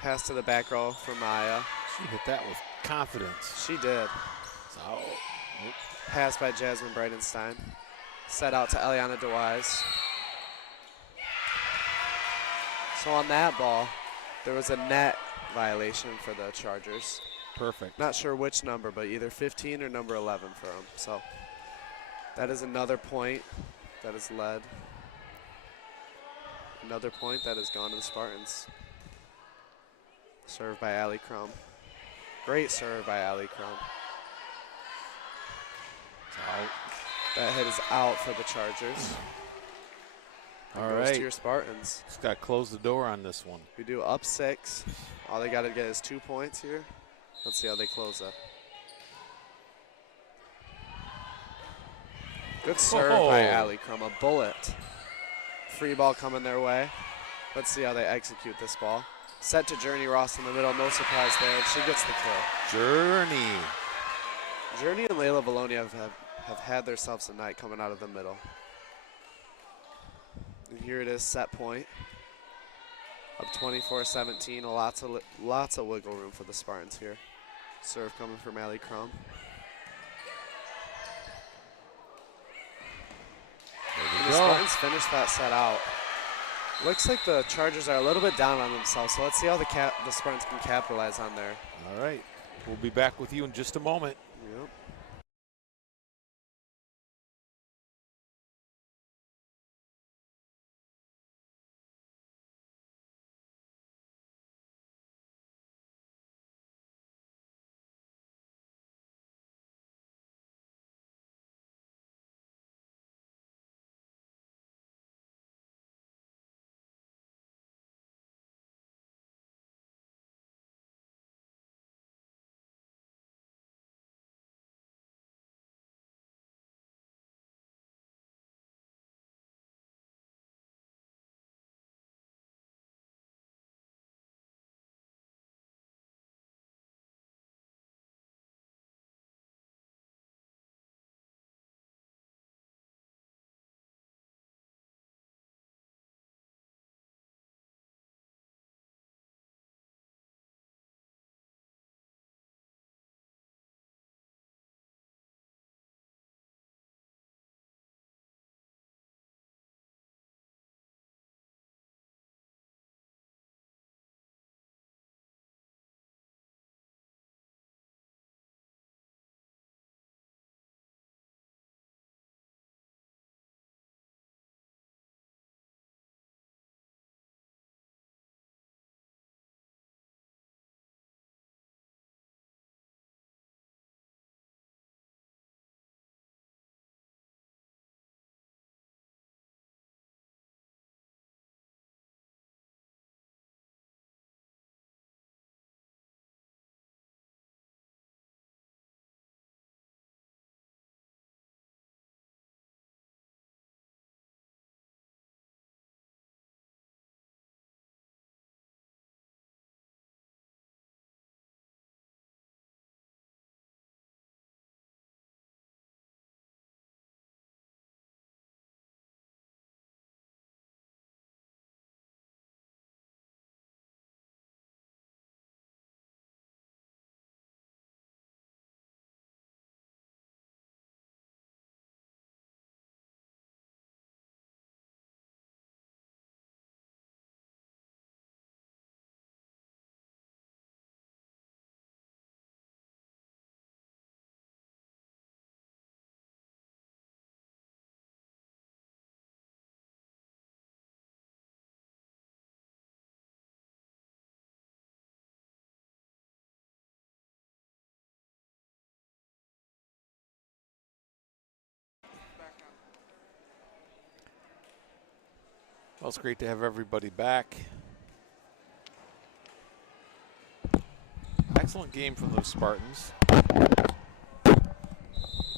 Pass to the back row for Maya. She hit that with confidence. She did. Pass by Jasmine Bridenstine. Set out to Eliana DeWise. So on that ball, there was a net violation for the Chargers. Perfect. Not sure which number, but either 15 or number 11 for them. So that is another point that is led. Another point that has gone to the Spartans. Served by Allie Crum. Great serve by Allie Crum. Out. That hit is out for the Chargers. All goes right. to your Spartans. Just got to close the door on this one. We do up 6. All they got to get is 2 points here. Let's see how they close up. Good serve by Allie Crum, a bullet. Free ball coming their way. Let's see how they execute this ball. Set to Journey Ross in the middle, no surprise there, and she gets the kill. Journey and Layla Valoni have had themselves a night coming out of the middle. And here it is, set point. Up 24-17, lots of wiggle room for the Spartans here. Serve coming from Allie Crum. The Spartans finish that set out. Looks like the Chargers are a little bit down on themselves, so let's see how the Spartans can capitalize on there. All right. We'll be back with you in just a moment. Yep. Well, it's great to have everybody back. Excellent game from those Spartans.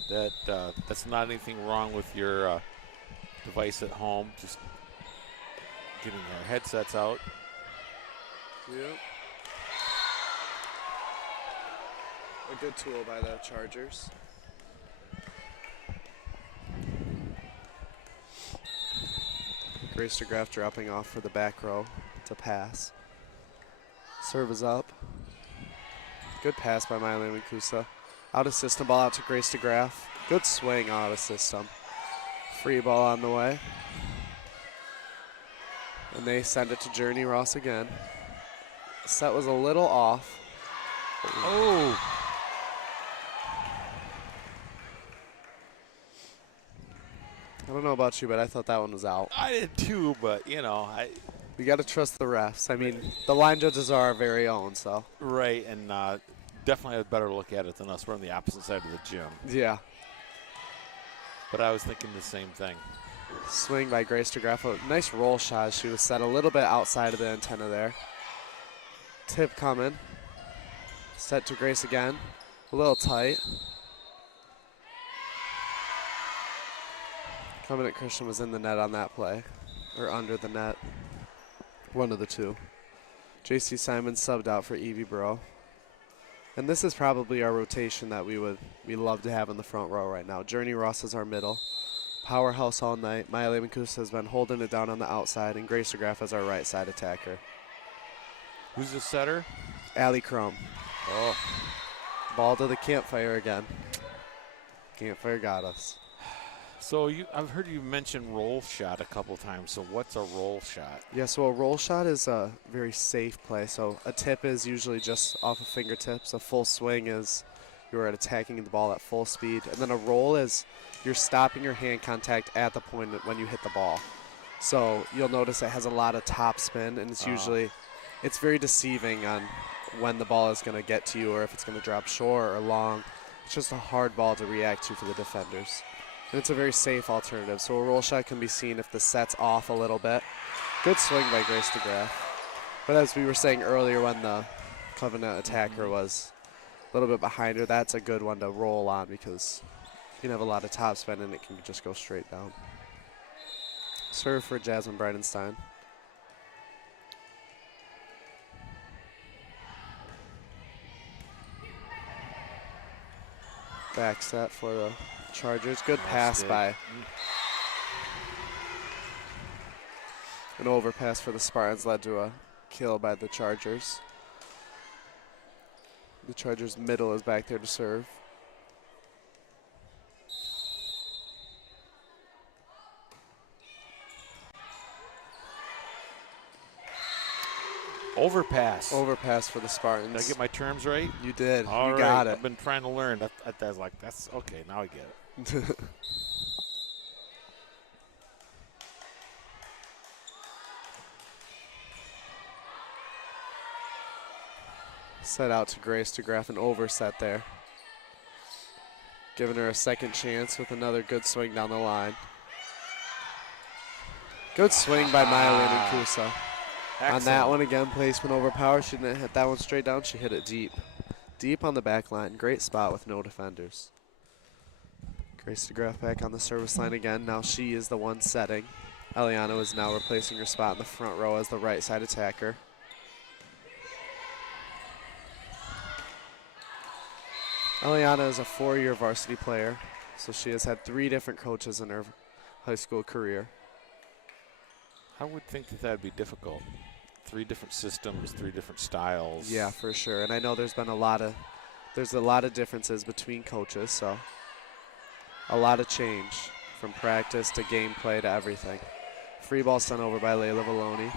That's not anything wrong with your device at home. Just getting our headsets out. Yep. A good tool by the Chargers. Grace DeGraff dropping off for the back row to pass. Serve is up. Good pass by Mylene Kusa. Out of system, ball out to Grace DeGraff. Good swing out of system. Free ball on the way. And they send it to Journey Ross again. Set was a little off. Oh! I don't know about you, but I thought that one was out. I did too, but you know, We got to trust the refs. I mean, the line judges are our very own, so. right, and definitely have a better look at it than us. We're on the opposite side of the gym. Yeah. But I was thinking the same thing. Swing by Grace DeGraff. A nice roll shot. She was set a little bit outside of the antenna there. Tip coming. Set to Grace again. A little tight. Coming at Christian was in the net on that play. Or under the net. One of the two. JC Simon subbed out for Evie Bro. And this is probably our rotation that we love to have in the front row right now. Journey Ross is our middle. Powerhouse all night. Maya Levenkus has been holding it down on the outside, and Grace DeGraff is our right side attacker. Who's the setter? Allie Crum. Oh. Ball to the campfire again. Campfire got us. So I've heard you mention roll shot a couple times. So what's a roll shot? Yeah, so a roll shot is a very safe play. So a tip is usually just off of fingertips. A full swing is you're attacking the ball at full speed. And then a roll is you're stopping your hand contact at the point when you hit the ball. So you'll notice it has a lot of top spin, and it's usually, it's very deceiving on when the ball is going to get to you or if it's going to drop short or long. It's just a hard ball to react to for the defenders. And it's a very safe alternative. So a roll shot can be seen if the set's off a little bit. Good swing by Grace DeGraff. But as we were saying earlier, when the Covenant attacker was a little bit behind her, that's a good one to roll on because you can have a lot of top spin and it can just go straight down. Serve for Jasmine Bridenstine. Back set for the Chargers. Good pass by. An overpass for the Spartans led to a kill by the Chargers. The Chargers' middle is back there to serve. Overpass. Overpass for the Spartans. Did I get my terms right? You did. All you right. got it. I've been trying to learn. I was like, that's okay. Now I get it. Set out to Grace DeGraff, an overset there. Giving her a second chance with another good swing down the line. Good swing by Mylene and Kusa. On that one again, placement over power. She didn't hit that one straight down. She hit it deep. Deep on the back line. Great spot with no defenders. Grace DeGraff back on the service line again. Now she is the one setting. Eliana is now replacing her spot in the front row as the right side attacker. Eliana is a 4-year varsity player, so she has had 3 different coaches in her high school career. I would think that would be difficult. 3 different systems, 3 different styles. Yeah, for sure. And I know there's a lot of differences between coaches, so a lot of change from practice to gameplay to everything. Free ball sent over by Layla Valoni.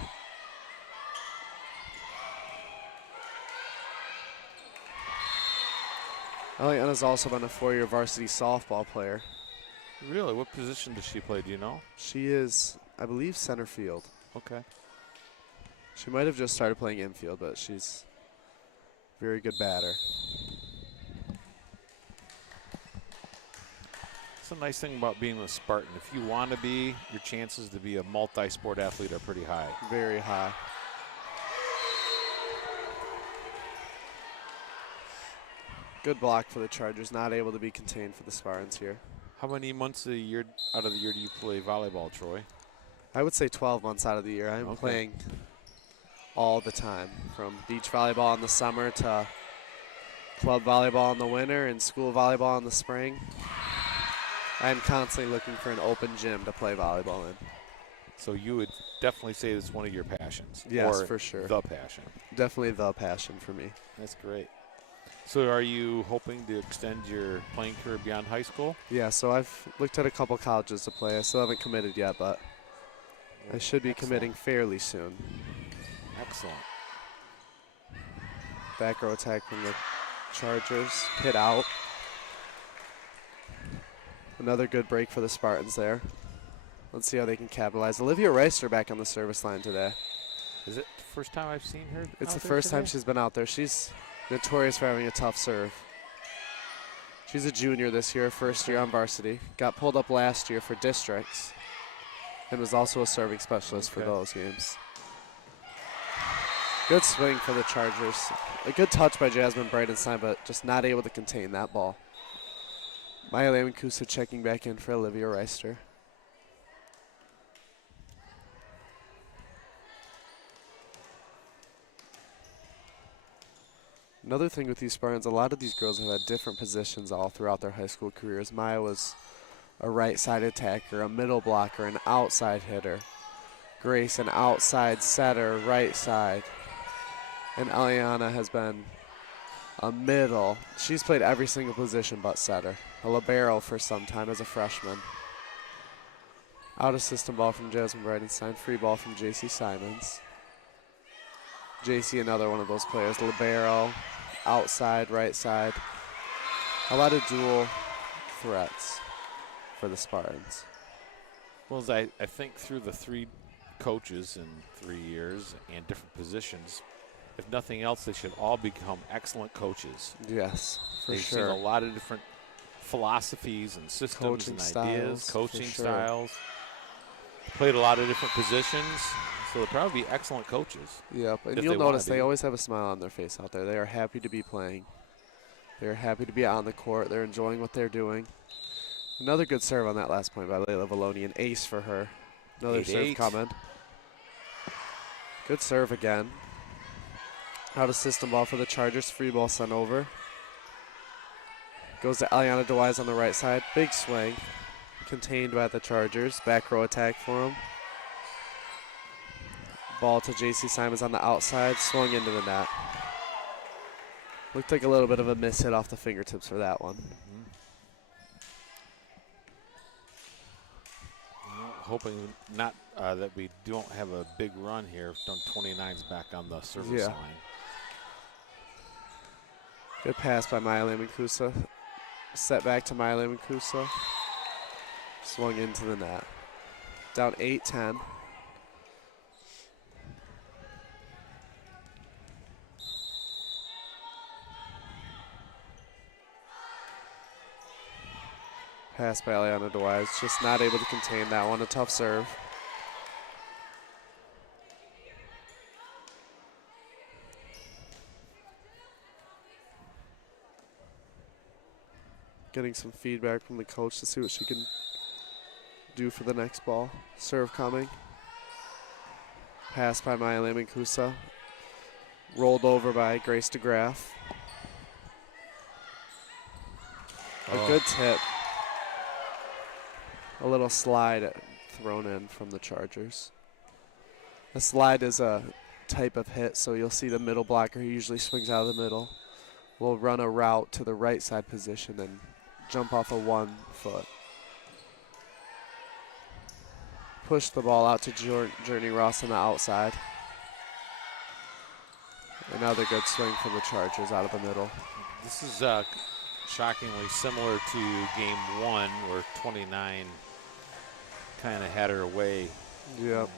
Eliana's also been a 4-year varsity softball player. Really? What position does she play? Do you know? She is, I believe, center field. Okay. She might have just started playing infield, but she's a very good batter. That's the nice thing about being with Spartan. If you want to be, your chances to be a multi-sport athlete are pretty high. Very high. Good block for the Chargers, not able to be contained for the Spartans here. How many months a year out of the year do you play volleyball, Troy? I would say 12 months out of the year. I'm Okay. playing all the time, from beach volleyball in the summer to club volleyball in the winter and school volleyball in the spring. I'm constantly looking for an open gym to play volleyball in. So you would definitely say it's one of your passions. Yes, or for sure. The passion. Definitely the passion for me. That's great. So are you hoping to extend your playing career beyond high school? Yeah, so I've looked at a couple colleges to play. I still haven't committed yet, but I should be committing fairly soon. Excellent. Back row attack from the Chargers. Hit out. Another good break for the Spartans there. Let's see how they can capitalize. Olivia Reister back on the service line today. Is it the first time I've seen her? It's out the there first time today? she's been out there. She's notorious for having a tough serve. She's a junior this year, first year on varsity. Got pulled up last year for districts and was also a serving specialist for those games. Good swing for the Chargers. A good touch by Jasmine Brightenstein, but just not able to contain that ball. Maya Lamancusa checking back in for Olivia Reister. Another thing with these Spartans, a lot of these girls have had different positions all throughout their high school careers. Maya was a right side attacker, a middle blocker, an outside hitter. Grace, an outside setter, right side. And Eliana has been a middle. She's played every single position but setter. A libero for some time as a freshman. Out of system ball from Jasmine Brightenstein. Free ball from JC Simons. JC, another one of those players. Libero, outside, right side. A lot of dual threats for the Spartans. Well, as I think through the 3 coaches in 3 years and different positions, if nothing else, they should all become excellent coaches. Yes, for They've sure. seen a lot of different philosophies and systems Coaching and styles, ideas, for coaching sure. styles. Played a lot of different positions, so they'll probably be excellent coaches. Yep, and if you'll they wanna notice they be. always have a smile on their face out there. They are happy to be playing. They're happy to be on the court. They're enjoying what they're doing. Another good serve on that last point by Layla Valoni. An ace for her. Another serve 8-8. coming. Good serve again. Out of system ball for the Chargers. Free ball sent over. Goes to Eliana DeWise on the right side. Big swing. Contained by the Chargers. Back row attack for him. Ball to JC Simons on the outside. Swung into the net. Looked like a little bit of a miss hit off the fingertips for that one. Well, hoping not that we don't have a big run here. 29's back on the service line. Good pass by Maya Lamancusa. Set back to Maya Lamancusa. Swung into the net. Down 8-10. Pass by Eliana DeWise. Just not able to contain that one. A tough serve. Getting some feedback from the coach to see what she can do for the next ball. Serve coming. Pass by Maya Lamancusa. Rolled over by Grace DeGraff. A good tip. A little slide thrown in from the Chargers. A slide is a type of hit, so you'll see the middle blocker who usually swings out of the middle will run a route to the right side position and jump off of 1 foot. Push the ball out to Journey Ross on the outside. Another good swing from the Chargers out of the middle. This is shockingly similar to game 1 where 29 kind of had her way. Yep.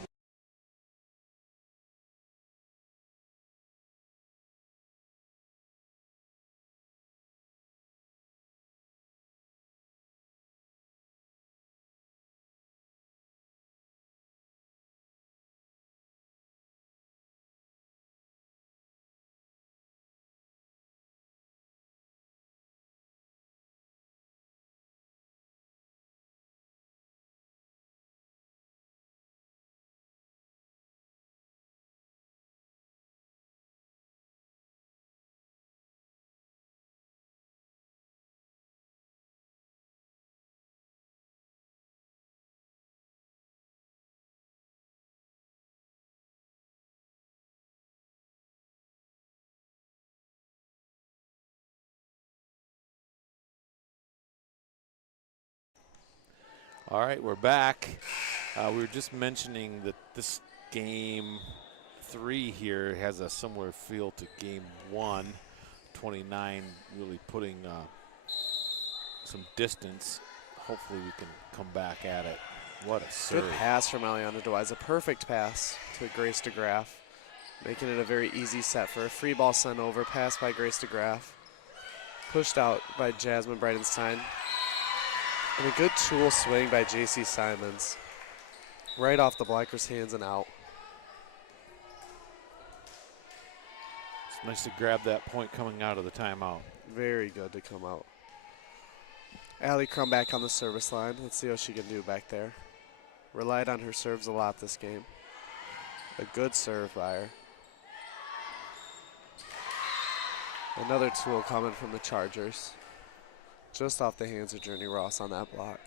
All right, we're back. We were just mentioning that this game 3 here has a similar feel to game 1. 29 really putting some distance. Hopefully we can come back at it. What a serve. Good pass from Eliana Dewise. A perfect pass to Grace DeGraff, making it a very easy set for a free ball sent over. Pass by Grace DeGraff. Pushed out by Jasmine Bridenstine. And a good tool swing by JC Simons. Right off the blocker's hands and out. It's nice to grab that point coming out of the timeout. Very good to come out. Allie Crum back on the service line. Let's see what she can do back there. Relied on her serves a lot this game. A good serve by her. Another tool coming from the Chargers. Just off the hands of Journey Ross on that block.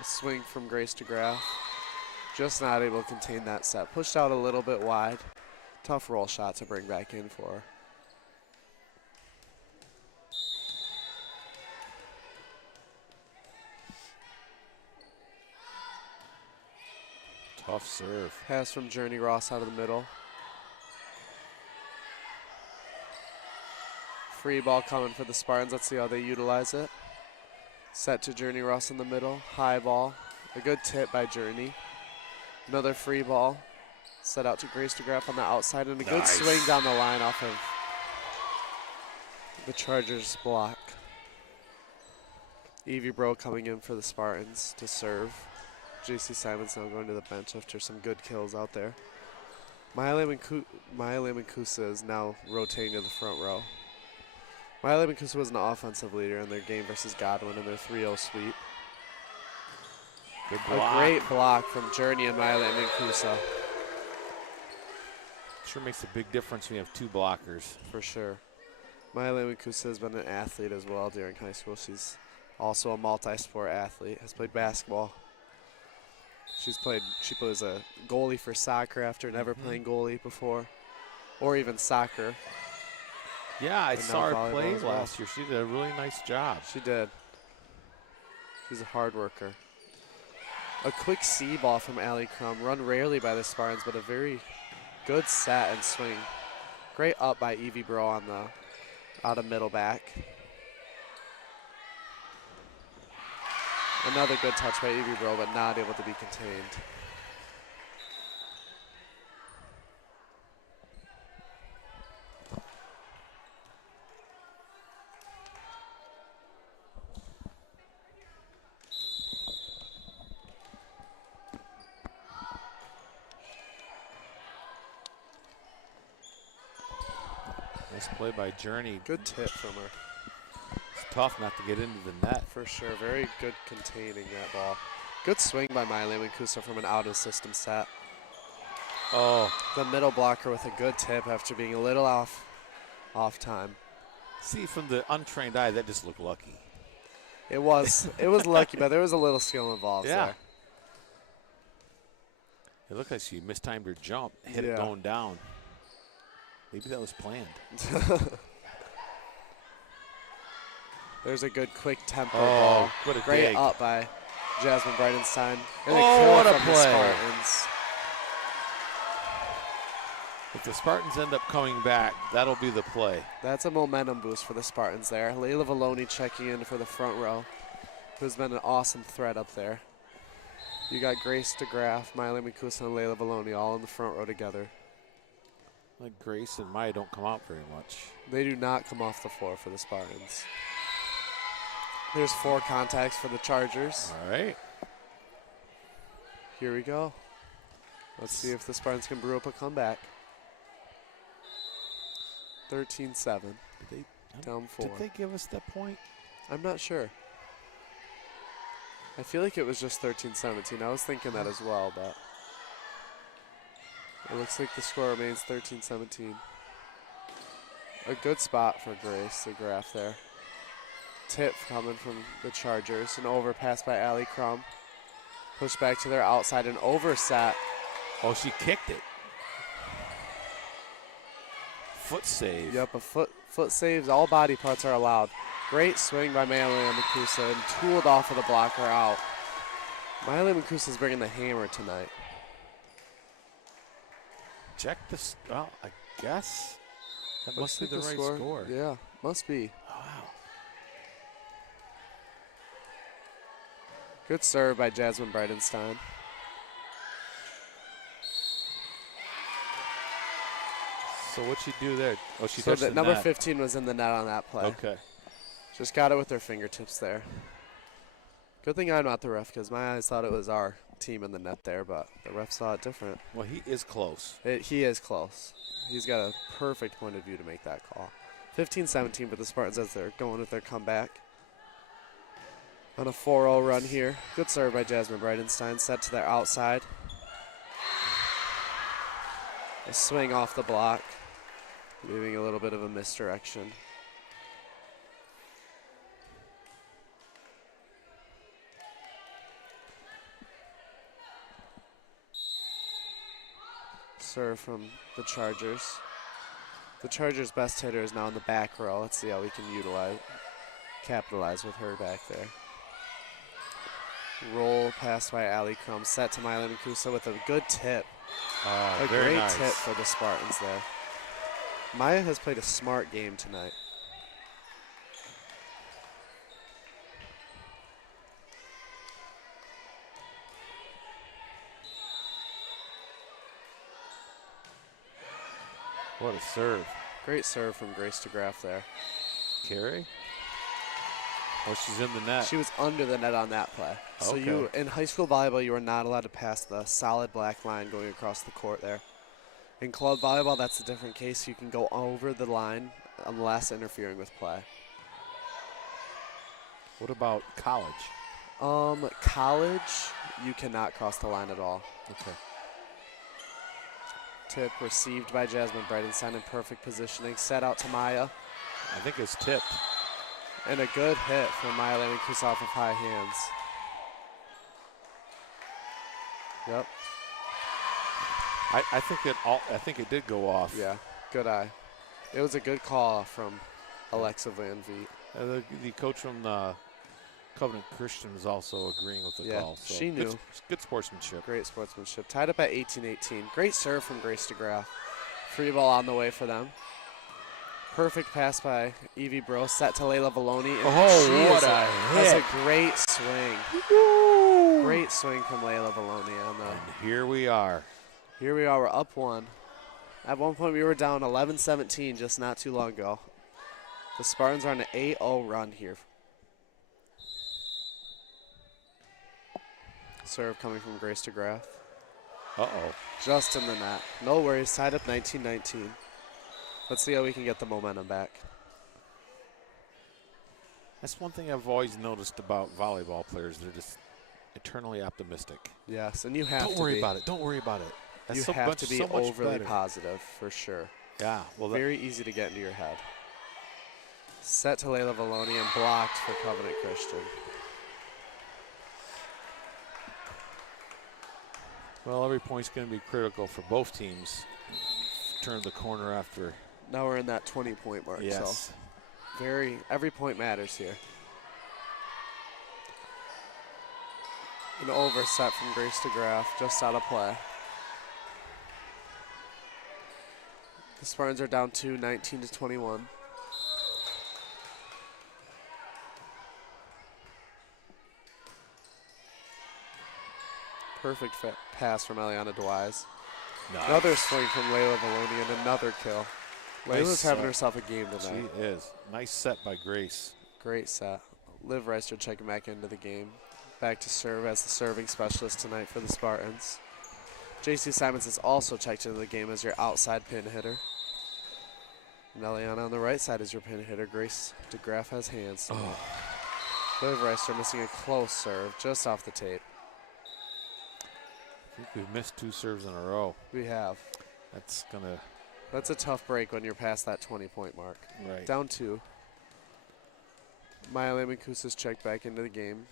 A swing from Grace DeGraff. Just not able to contain that set. Pushed out a little bit wide. Tough roll shot to bring back in for her. Tough serve. Pass from Journey Ross out of the middle. Free ball coming for the Spartans. Let's see how they utilize it. Set to Journey Ross in the middle. High ball. A good tip by Journey. Another free ball. Set out to Grace DeGraff on the outside. And a good swing down the line off of the Chargers block. Evie Bro coming in for the Spartans to serve. JC Simons now going to the bench after some good kills out there. Maya Mancusa is now rotating to the front row. Maya Mancusa was an offensive leader in their game versus Godwin in their 3-0 sweep. Good block. A great block from Journey and Maya Mancusa. Sure makes a big difference when you have 2 blockers. For sure. Maya Mancusa has been an athlete as well during high school. She's also a multi-sport athlete, has played basketball. She plays a goalie for soccer after never playing goalie before, or even soccer. Yeah, I saw her play as well. last year. She did a really nice job. She did. She's a hard worker. A quick C ball from Allie Crum, run rarely by the Spartans, but a very good set and swing. Great up by Evie Bro on the out of middle back. Another good touch by Evie Bro, but not able to be contained. Nice play by Journey. Good tip from her. It's tough not to get into the net. For sure, very good containing that ball. Good swing by Miley Mancusa from an out-of-system set. Oh. The middle blocker with a good tip after being a little off time. See, from the untrained eye, that just looked lucky. It was lucky, but there was a little skill involved there. It looked like she mistimed her jump, hit it going down. Maybe that was planned. There's a good quick tempo ball. What a great dig. up by Jasmine Bridenstine. And what a from play. the Spartans. If the Spartans end up coming back, that'll be the play. That's a momentum boost for the Spartans there. Layla Valoni checking in for the front row, who's been an awesome threat up there. You got Grace DeGraff, Miley Mancusa, and Layla Valoni all in the front row together. Like Grace and Maya don't come out very much. They do not come off the floor for the Spartans. There's 4 contacts for the Chargers. All right. Here we go. Let's see if the Spartans can brew up a comeback. 13-7. Down 4. Did they give us that point? I'm not sure. I feel like it was just 13-17. I was thinking that as well, but it looks like the score remains 13-17. A good spot for Grace DeGraff there. tip coming from the Chargers. An overpass by Allie Crum. Push back to their outside, an overset. Oh, she kicked it. Foot save. Yep, a foot saves. All body parts are allowed. Great swing by Mayalia Makusa and tooled off of the blocker out. Mayalia Makusa is bringing the hammer tonight. Check this. Well, I guess that must be Looks the like right score. Yeah, must be. Wow. Good serve by Jasmine Bridenstine. So what'd she do there? Oh, she So touched that the number net. 15 was in the net on that play. Okay. Just got it with their fingertips there. Good thing I'm not the ref because my eyes thought it was our team in the net there, but the ref saw it different. Well, he is close. He is close. He's got a perfect point of view to make that call. 15-17 for the Spartans as they're going with their comeback. On a 4-0 run here. Good serve by Jasmine Bridenstine. Set to their outside. A swing off the block, leaving a little bit of a misdirection. Serve from the Chargers. The Chargers' best hitter is now in the back row. Let's see how we can capitalize with her back there. Roll pass by Allie Crum. Set to Mayalia Makusa with a good tip. A very great nice. tip for the Spartans there. Maya has played a smart game tonight. What a serve. Great serve from Grace DeGraff there. Carry? Oh, she's in the net. She was under the net on that play. So Okay. you, in high school volleyball, you are not allowed to pass the solid black line going across the court there. In club volleyball, that's a different case. You can go over the line unless interfering with play. What about college? College, you cannot cross the line at all. Okay. Tip received by Jasmine Bridenstine in perfect positioning. Set out to Maya. I think it's tipped. And a good hit from Maya landing Cruz off of high hands. Yep. I think it did go off. Yeah, good eye. It was a good call from Alexa Van Vliet. The coach from Covenant Christian is also agreeing with the Yeah, call. So she knew. Good sportsmanship. Great sportsmanship. Tied up at 18-18. Great serve from Grace DeGraff. Free ball on the way for them. Perfect pass by Evie Bro. Set to Layla Valoni. What a That's hit. a great swing. Woo! Great swing from Layla Valoni on the. And here we are. Here we are, we're up one. At one point we were down 11-17 just not too long ago. The Spartans are on an 8-0 run here. Serve coming from Grace DeGraff. Uh-oh. Just in the net. No worries, tied up 19-19. Let's see how we can get the momentum back. That's one thing I've always noticed about volleyball players. They're just eternally optimistic. Yes, and you have Don't to worry be. about it. Don't worry about it. That's You so have much, to be so much overly better. positive, for sure. Yeah. Well, Very easy to get into your head. Set to Layla Valoni and blocked for Covenant Christian. well, every point's going to be critical for both teams. Turn the corner after. Now we're in that 20-point mark. Yes. So every point matters here. An overset from Grace DeGraff, just out of play. The Spartans are down 2, 19-21. Perfect pass from Eliana Dwys. Nice. Another swing from Layla Valoni and another kill. Layla's Nice having set. herself a game tonight. She is. Nice set by Grace. Great set. Liv Reister checking back into the game. Back to serve as the serving specialist tonight for the Spartans. JC Simons has also checked into the game as your outside pin hitter. And Eliana on the right side is your pin hitter. Grace DeGraff has hands. Oh. Liv Reister missing a close serve just off the tape. I think we've missed 2 serves in a row. We have. That's going to. That's a tough break when you're past that 20-point mark. Right. Down 2. Maya Lehman-Kusa's checked back into the game.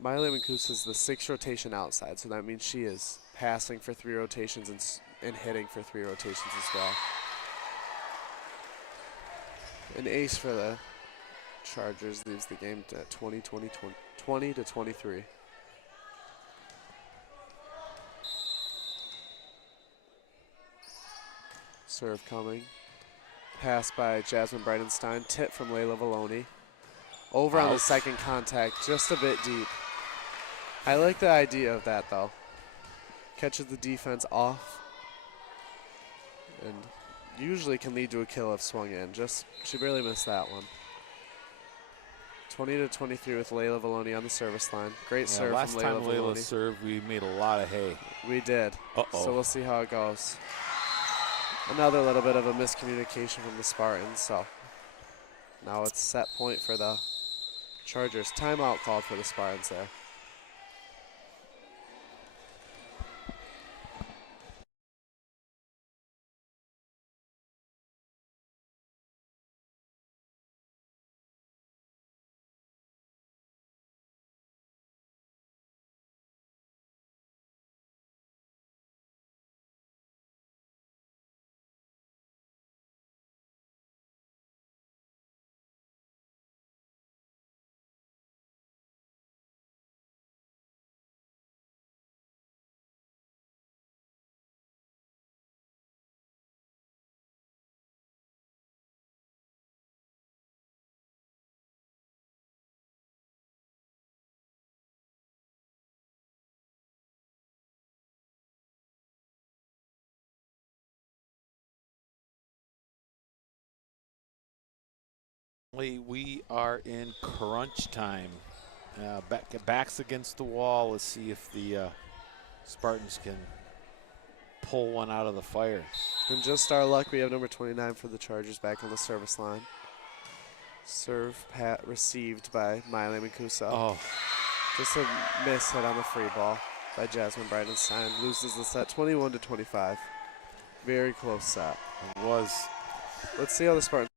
Maya Lehman-Kusa is the 6th rotation outside, so that means she is passing for 3 rotations and hitting for 3 rotations as well. An ace for the Chargers leaves the game at 20 to 23. Serve coming. Pass by Jasmine Bridenstine. Tip from Layla Valoni. Over on the second contact, just a bit deep. I like the idea of that, though. Catches the defense off. And usually can lead to a kill if swung in. She barely missed that one. 20 to 23 with Layla Valoni on the service line. Great serve from Layla Valoni. Last time Layla served, we made a lot of hay. We did. So we'll see how it goes. Another little bit of a miscommunication from the Spartans. So now it's set point for the Chargers. Timeout called for the Spartans there. We are in crunch time. Backs against the wall. Let's see if the Spartans can pull one out of the fire. And just our luck, we have number 29 for the Chargers back on the service line. Serve received by Maya Lehman-Kusa. Oh. Just a miss hit on the free ball by Jasmine Bridenstine. Loses the set 21 to 25. Very close set. It was. Let's see how the Spartans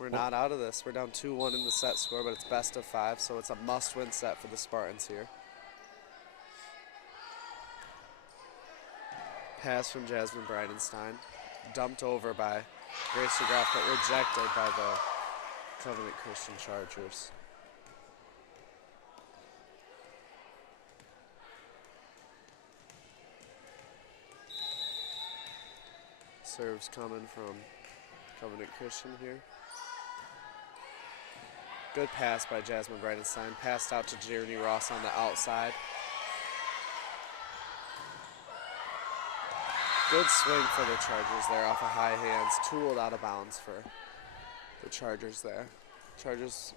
We're not out of this. We're down 2-1 in the set score, but it's best of 5, so it's a must-win set for the Spartans here. Pass from Jasmine Bridenstine. Dumped over by Grace DeGraff, but rejected by the Covenant Christian Chargers. Serves coming from Covenant Christian here. Good pass by Jasmine Bridenstine. Passed out to Journey Ross on the outside. Good swing for the Chargers there off of high hands. Tooled out of bounds for the Chargers there. Chargers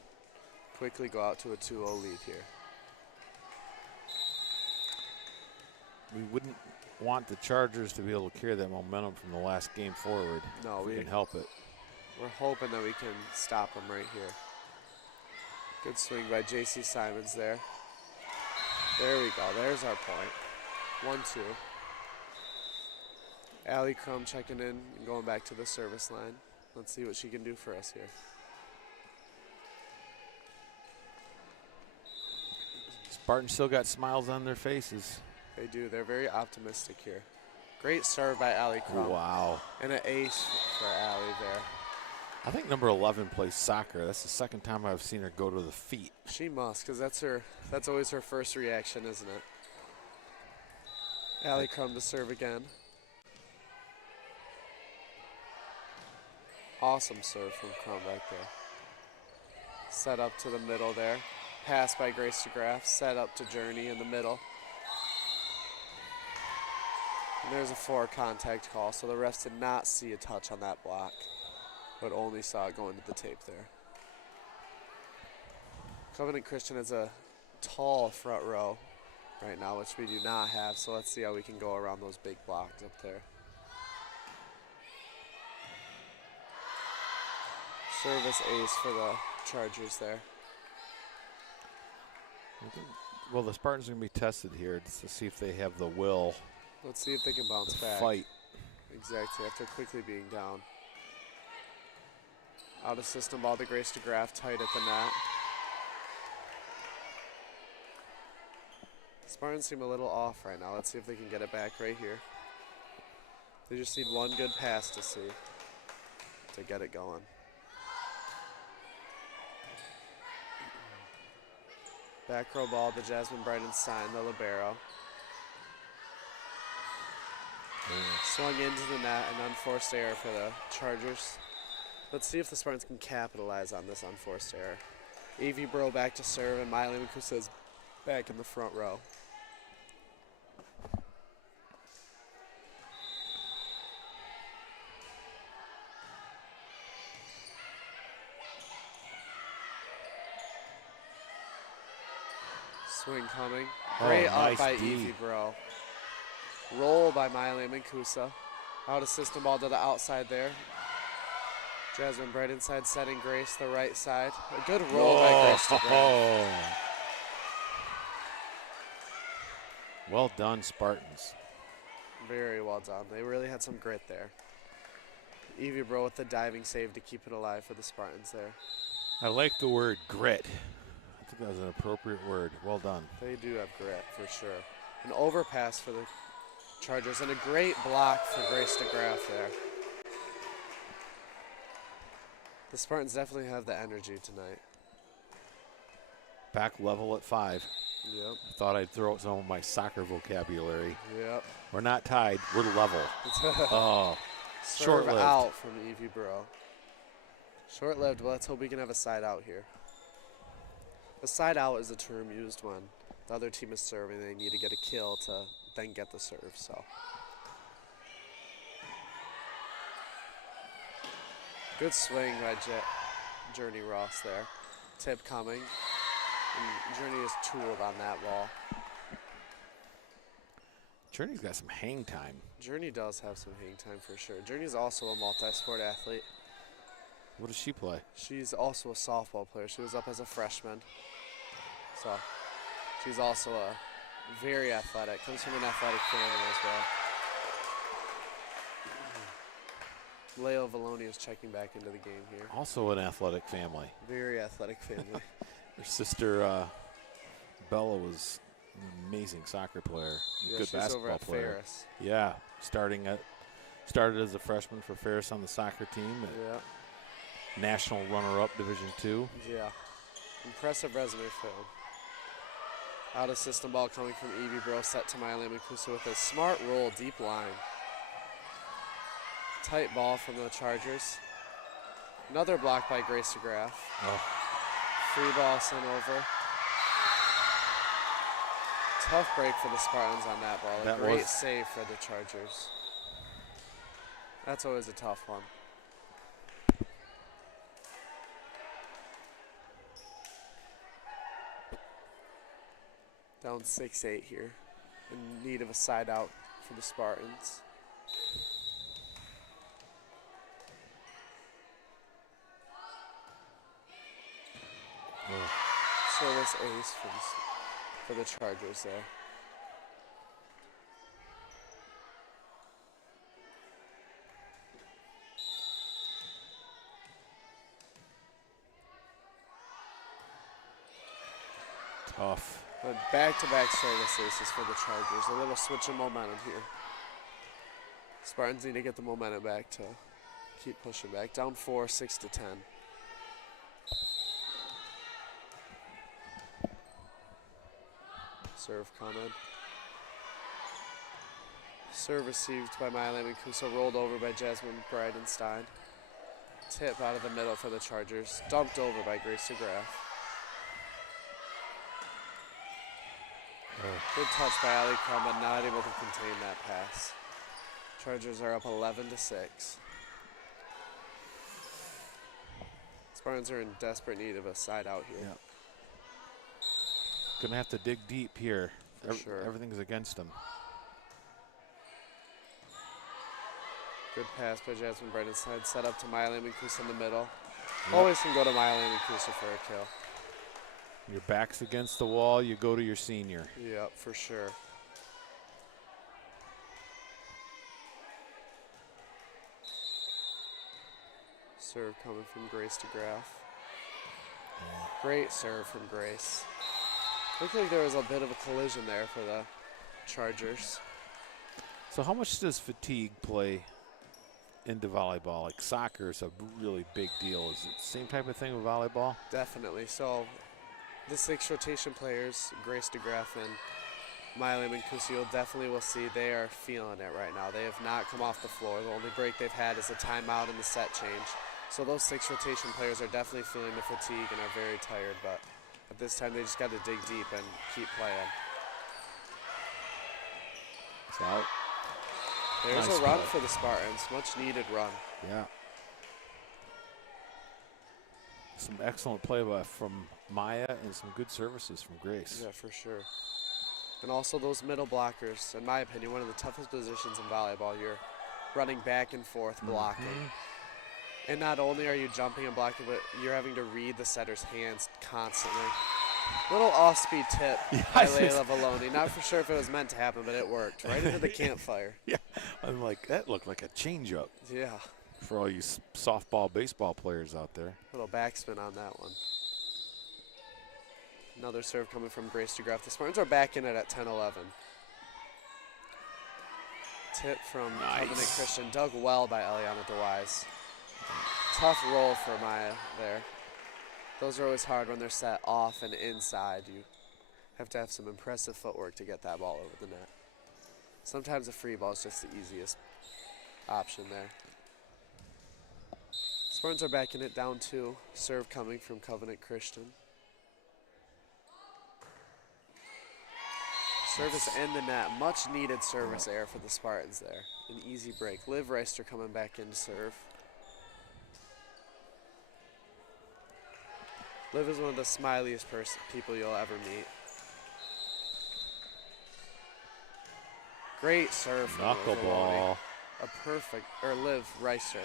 quickly go out to a 2-0 lead here. We wouldn't want the Chargers to be able to carry that momentum from the last game forward. No, we can help it. We're hoping that we can stop them right here. Good swing by J.C. Simons there. There we go. There's our point. 1-2. Allie Crum checking in and going back to the service line. Let's see what she can do for us here. Spartans still got smiles on their faces. They do. They're very optimistic here. Great serve by Allie Crum. Wow. And an ace for Allie there. I think number 11 plays soccer. That's the second time I've seen her go to the feet. She must, because that's always her first reaction, isn't it? Allie Crum to serve again. Awesome serve from Crum back there. Set up to the middle there. Pass by Grace DeGraff. Set up to Journey in the middle. And there's a 4 contact call, so the refs did not see a touch on that block, but only saw it going to the tape there. Covenant Christian has a tall front row right now, which we do not have, so let's see how we can go around those big blocks up there. Service ace for the Chargers there. Well, the Spartans are going to be tested here just to see if they have the will. Let's see if they can bounce back. Fight. Exactly, after quickly being down. Out of system ball to Grace DeGraff, tight at the net. Spartans seem a little off right now. Let's see if they can get it back right here. They just need one good pass to get it going. Back row ball to Jasmine Bridenstine, the libero. Swung into the net, an unforced error for the Chargers. Let's see if the Spartans can capitalize on this unforced error. Evie Bro back to serve, and Miley Makusa is back in the front row. Swing coming. Great nice up by D. Evie Bro. Roll by Miley Mancusa. Out of system ball to the outside there. Jasmine Bridenstine setting Grace the right side. A good roll by Grace DeGraff. Well done, Spartans. Very well done. They really had some grit there. Evie Bro with the diving save to keep it alive for the Spartans there. I like the word grit. I think that was an appropriate word. Well done. They do have grit for sure. An overpass for the Chargers and a great block for Grace DeGraff there. The Spartans definitely have the energy tonight. Back level at 5. Yep. Thought I'd throw out some of my soccer vocabulary. Yep. We're not tied. We're level. Oh, Serve short-lived. out from Evie Bro. Short-lived, but let's hope we can have a side out here. A side out is a term used when the other team is serving and they need to get a kill to then get the serve, so. Good swing by Journey Ross there. Tip coming. And Journey is tooled on that ball. Journey's got some hang time. Journey does have some hang time for sure. Journey's also a multi-sport athlete. What does she play? She's also a softball player. She was up as a freshman. So she's also a very athletic. Comes from an athletic family as well. Leo Valoni is checking back into the game here. Also an athletic family. Very athletic family. Her sister Bella was an amazing soccer player, Yeah, good she's basketball over at player. Ferris. Yeah, started as a freshman for Ferris on the soccer team. Yeah. National runner-up, Division II. Yeah. Impressive resume for him. Out of system ball coming from Evie Bro, set to Maya Mancuso with a smart roll, deep line. Tight ball from the Chargers. Another block by Grace DeGraff. Oh. Free ball sent over. Tough break for the Spartans on that ball. A great save for the Chargers. That's always a tough one. Down 6-8 here. In need of a side out for the Spartans. Service ace for the Chargers there. Tough. But back-to-back service aces for the Chargers. A little switch of momentum here. Spartans need to get the momentum back to keep pushing back. Down 4, 6-10. Serve coming. Serve received by Maya Mancuso, rolled over by Jasmine Bridenstine. Tip out of the middle for the Chargers. Dumped over by Grace DeGraff. Good touch by Ali Crum, but not able to contain that pass. Chargers are up 11-6. Spartans are in desperate need of a side out here. Yeah. Gonna have to dig deep here. For sure. Everything's against them. Good pass by Jasmine Bridenstine. Set up to Maya Mancuso in the middle. Yep. Always can go to Maya Mancuso for a kill. Your back's against the wall, you go to your senior. Yep, for sure. Serve coming from Grace DeGraff. Great serve from Grace. Looked like there was a bit of a collision there for the Chargers. So how much does fatigue play into volleyball? Like soccer is a really big deal. Is it the same type of thing with volleyball? Definitely. So the 6 rotation players, Grace DeGraff and Maya Mancuso, definitely will see they are feeling it right now. They have not come off the floor. The only break they've had is a timeout and the set change. So those 6 rotation players are definitely feeling the fatigue and are very tired, but at this time they just got to dig deep and keep playing. It's out. There's Nice a run play for the Spartans, much needed run. Yeah. Some excellent play from Maya and some good services from Grace. Yeah, for sure. And also those middle blockers, in my opinion, one of the toughest positions in volleyball. You're running back and forth blocking. And not only are you jumping and blocking, but you're having to read the setter's hands constantly. Little off-speed tip by Layla Valoni. Not for sure if it was meant to happen, but it worked. Right into the campfire. Yeah, I'm like, that looked like a changeup. Yeah. For all you softball, baseball players out there. Little backspin on that one. Another serve coming from Grace DeGraff. The Spartans are back in it at 10-11. Tip from Covenant Christian. Dug well by Eliana DeWise. Tough roll for Maya there. Those are always hard when they're set off and inside. You have to have some impressive footwork to get that ball over the net. Sometimes a free ball is just the easiest option there. Spartans are back in it, down 2. Serve coming from Covenant Christian. Service in the net. Much needed service error for the Spartans there. An easy break. Liv Reister coming back in to serve. Liv is one of the smiliest people you'll ever meet. Great serve from Knuckleball. A perfect, or Liv Reister.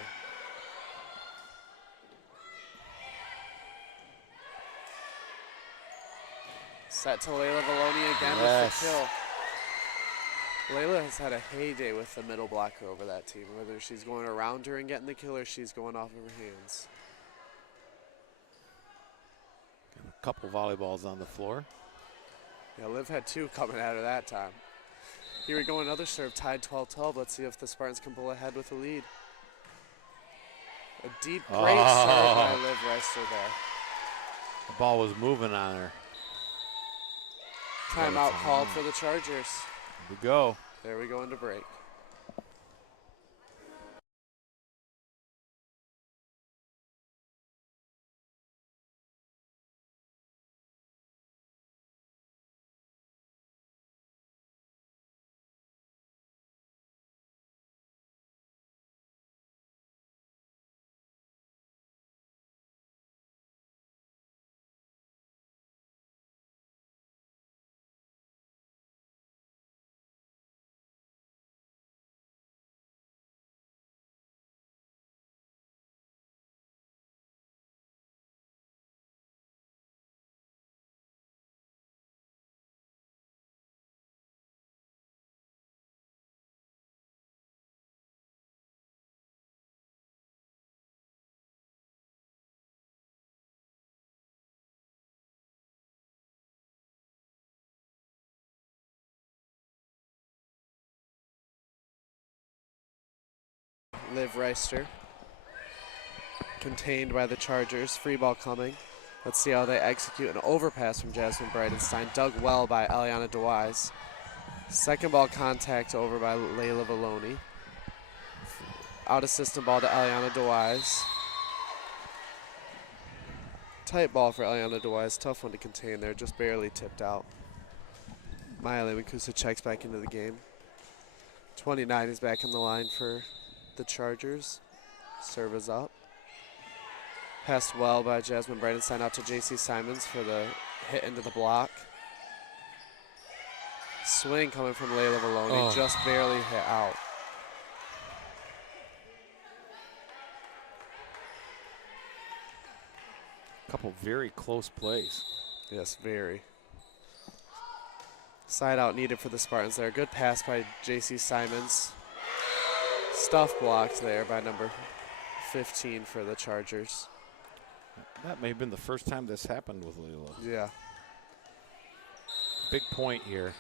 Set to Layla Valoni again with the kill. Layla has had a heyday with the middle blocker over that team, whether she's going around her and getting the kill or she's going off of her hands. A couple volleyballs on the floor. Yeah, Liv had 2 coming at her that time. Here we go, another serve, tied 12-12. Let's see if the Spartans can pull ahead with a lead. A deep, great serve by Liv Reister there. The ball was moving on her. Timeout called for the Chargers. Here we go. There we go into break. Liv Reister, contained by the Chargers. Free ball coming. Let's see how they execute an overpass from Jasmine Bridenstine. Dug well by Eliana DeWise. Second ball contact over by Layla Valoni. Out of system ball to Eliana DeWise. Tight ball for Eliana DeWise. Tough one to contain there. Just barely tipped out. Maya Lemancusa checks back into the game. 29 is back on the line for the Chargers. Serve is up. Passed well by Jasmine Bridenstine out to JC Simons for the hit into the block. Swing coming from Layla Valoni, just barely hit out. Couple very close plays. Yes, very. Side out needed for the Spartans there. Good pass by JC Simons. Stuff blocked there by number 15 for the Chargers. That may have been the first time this happened with Layla. Yeah. Big point here.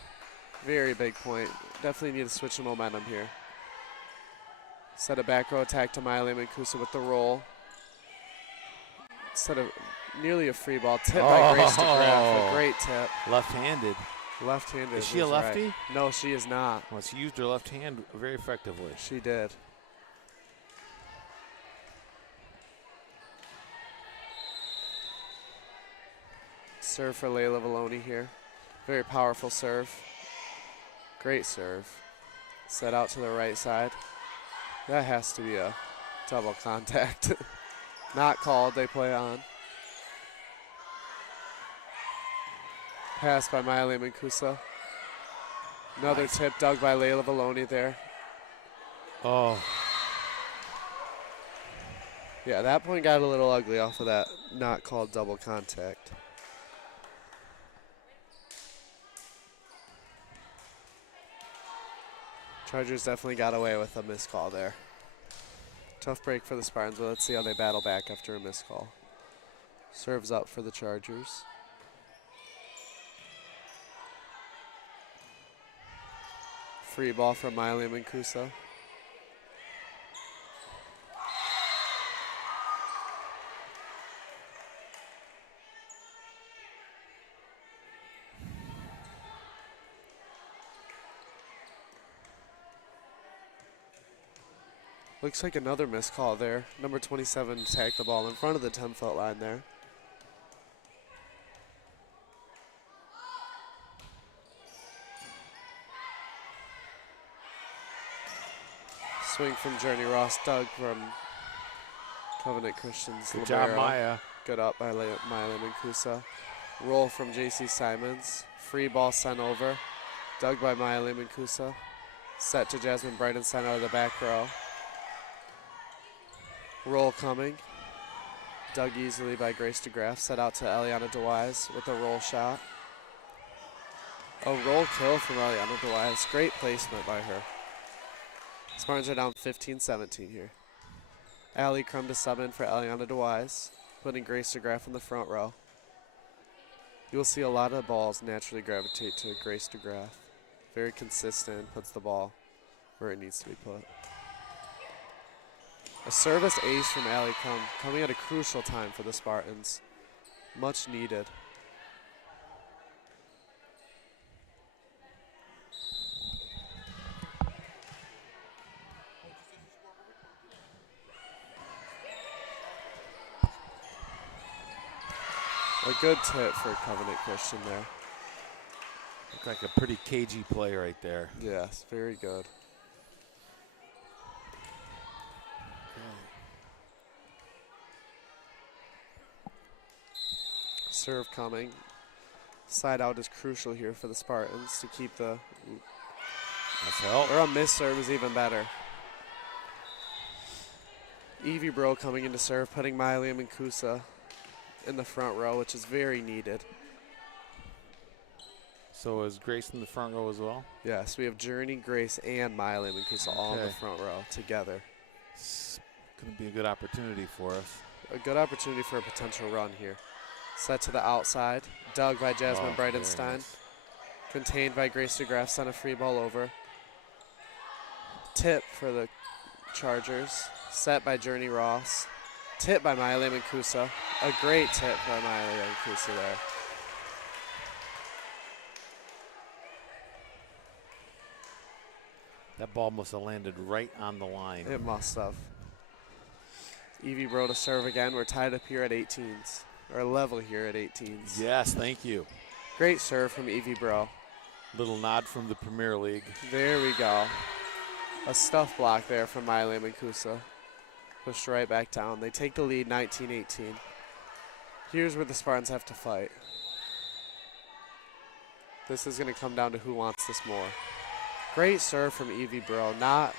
Very big point. Definitely need to switch the momentum here. Set a back row attack to Maya Lemancusa with the roll. Set a nearly a free ball. Tip by Grace DeGraff. A great tip. Left-handed. Left-handed. Is she a lefty? Right. No, she is not. Well, she used her left hand very effectively. She did. Serve for Layla Valoni here. Very powerful serve. Great serve. Set out to the right side. That has to be a double contact. Not called, they play on. Pass by Maya Lemancusa. Another tip dug by Layla Valoni there. Oh. Yeah, that point got a little ugly off of that not called double contact. Chargers definitely got away with a missed call there. Tough break for the Spartans, but let's see how they battle back after a missed call. Serves up for the Chargers. Free ball from Maya Lemancusa. Looks like another missed call there. Number 27 tagged the ball in front of the 10-foot line there. Swing from Journey Ross, dug from Covenant Christian's Good libero. job, Maya. Good up by Maya Lemancusa. Roll from JC Simons. Free ball sent over. Dug by Maya Lemancusa. Set to Jasmine Bridenstine out of the back row. Roll coming. Dug easily by Grace DeGraff. Set out to Eliana DeWise with a roll shot. A roll kill from Eliana Dewise. Great placement by her. Spartans are down 15-17 here. Allie Crum to sub in for Eliana Dewise, putting Grace DeGraff in the front row. You'll see a lot of balls naturally gravitate to Grace DeGraff. Very consistent, puts the ball where it needs to be put. A service ace from Allie Crum, coming at a crucial time for the Spartans. Much needed. A good tip for Covenant Christian there. Looked like a pretty cagey play right there. Yes, very good. Serve coming. Side out is crucial here for the Spartans to keep the... That's help. Or a miss serve is even better. Evie Bro coming into serve, putting Miley and Kusa in the front row, which is very needed. So is Grace in the front row as well? Yes, we have Journey, Grace, and Miley and Kusa all in the front row together. It's going to be a good opportunity for us. A good opportunity for a potential run here. Set to the outside, dug by Jasmine Bridenstine. Nice. Contained by Grace DeGraff, sent a free ball over. Tip for the Chargers, set by Journey Ross. Tip by Miley Mancusa. A great tip by Miley Mancusa there. That ball must have landed right on the line. It must have. Evie Bro to serve again. We're tied up here at 18s, or level here at 18s. Yes, thank you. Great serve from Evie Bro. Little nod from the Premier League. There we go. A stuff block there from Miley Mancusa. Pushed right back down. They take the lead 19-18. Here's where the Spartans have to fight. This is going to come down to who wants this more. Great serve from Evie Bro. Not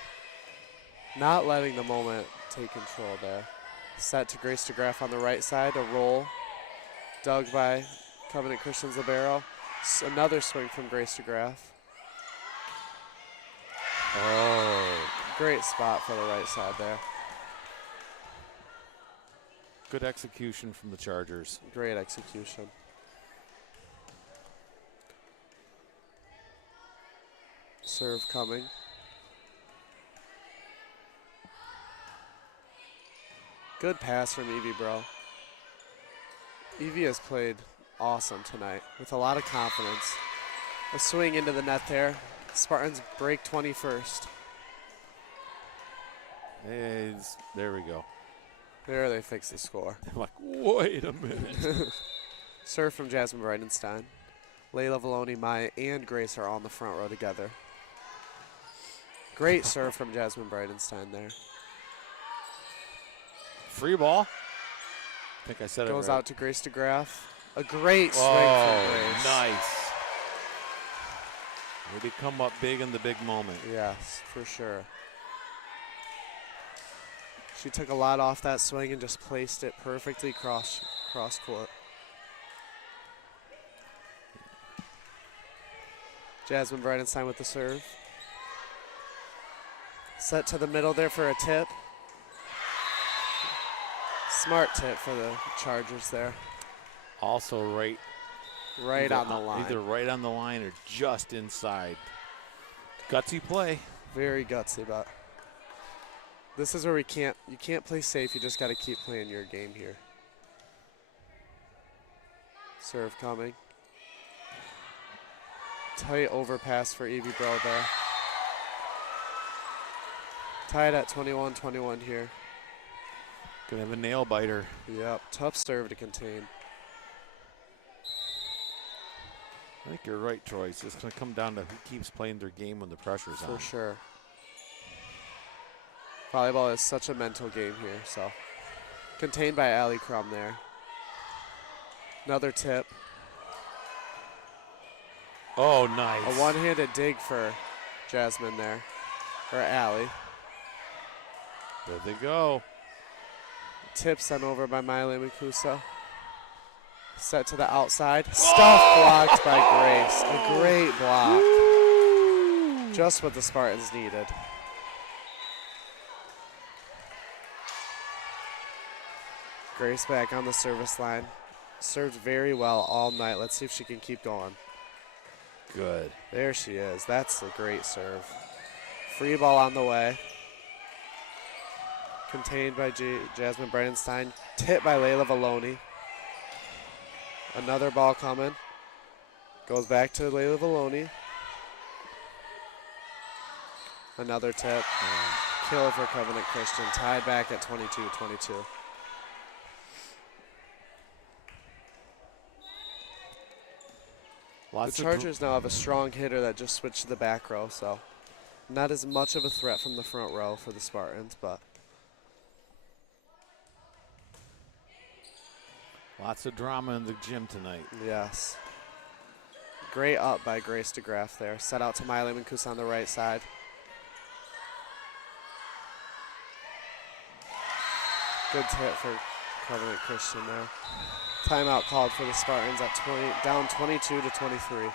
letting the moment take control there. Set to Grace DeGraff on the right side. A roll. Dug by Covenant Christian's libero. Another swing from Grace DeGraff. Oh. Great spot for the right side there. Good execution from the Chargers. Great execution. Serve coming. Good pass from Evie Bro. Evie has played awesome tonight with a lot of confidence. A swing into the net there. Spartans break 21st. There we go. There they fix the score. I'm like, wait a minute. Serve from Jasmine Bridenstine. Layla Valoni, Maya, and Grace are on the front row together. Great serve from Jasmine Bridenstine there. Free ball. I think I said it right. Goes out to Grace DeGraff. A great swing from Grace. Nice. Way to come up big in the big moment. Yes, for sure. She took a lot off that swing and just placed it perfectly cross court. Jasmine Bridenstine with the serve. Set to the middle there for a tip. Smart tip for the Chargers there. Also right on the line. Either right on the line or just inside. Gutsy play. Very gutsy, but this is where you can't play safe. You just got to keep playing your game here. Serve coming. Tight overpass for Evie Bro there. Tied at 21-21 here. Gonna have a nail biter. Yep, tough serve to contain. I think you're right, Troy. It's just going to come down to who keeps playing their game when the pressure's on. For sure. Volleyball is such a mental game here, so. Contained by Allie Crum there. Another tip. Oh, nice. A one-handed dig for Jasmine there, or Allie. There they go. Tip sent over by Miley Mancusa. Set to the outside. Stuff blocked by Grace. A great block. Just what the Spartans needed. Grace back on the service line. Served very well all night. Let's see if she can keep going. Good. There she is. That's a great serve. Free ball on the way. Contained by Jasmine Bridenstine. Tipped by Layla Valoni. Another ball coming. Goes back to Layla Valoni. Another tip. Kill for Covenant Christian. Tied back at 22-22. The Chargers now have a strong hitter that just switched to the back row, so not as much of a threat from the front row for the Spartans, but lots of drama in the gym tonight. yes. Great up by Grace DeGraff there. Set out to Miley Mancuso on the right side. Good tip for Covenant Christian there. Timeout called for the Spartans at down 22-23.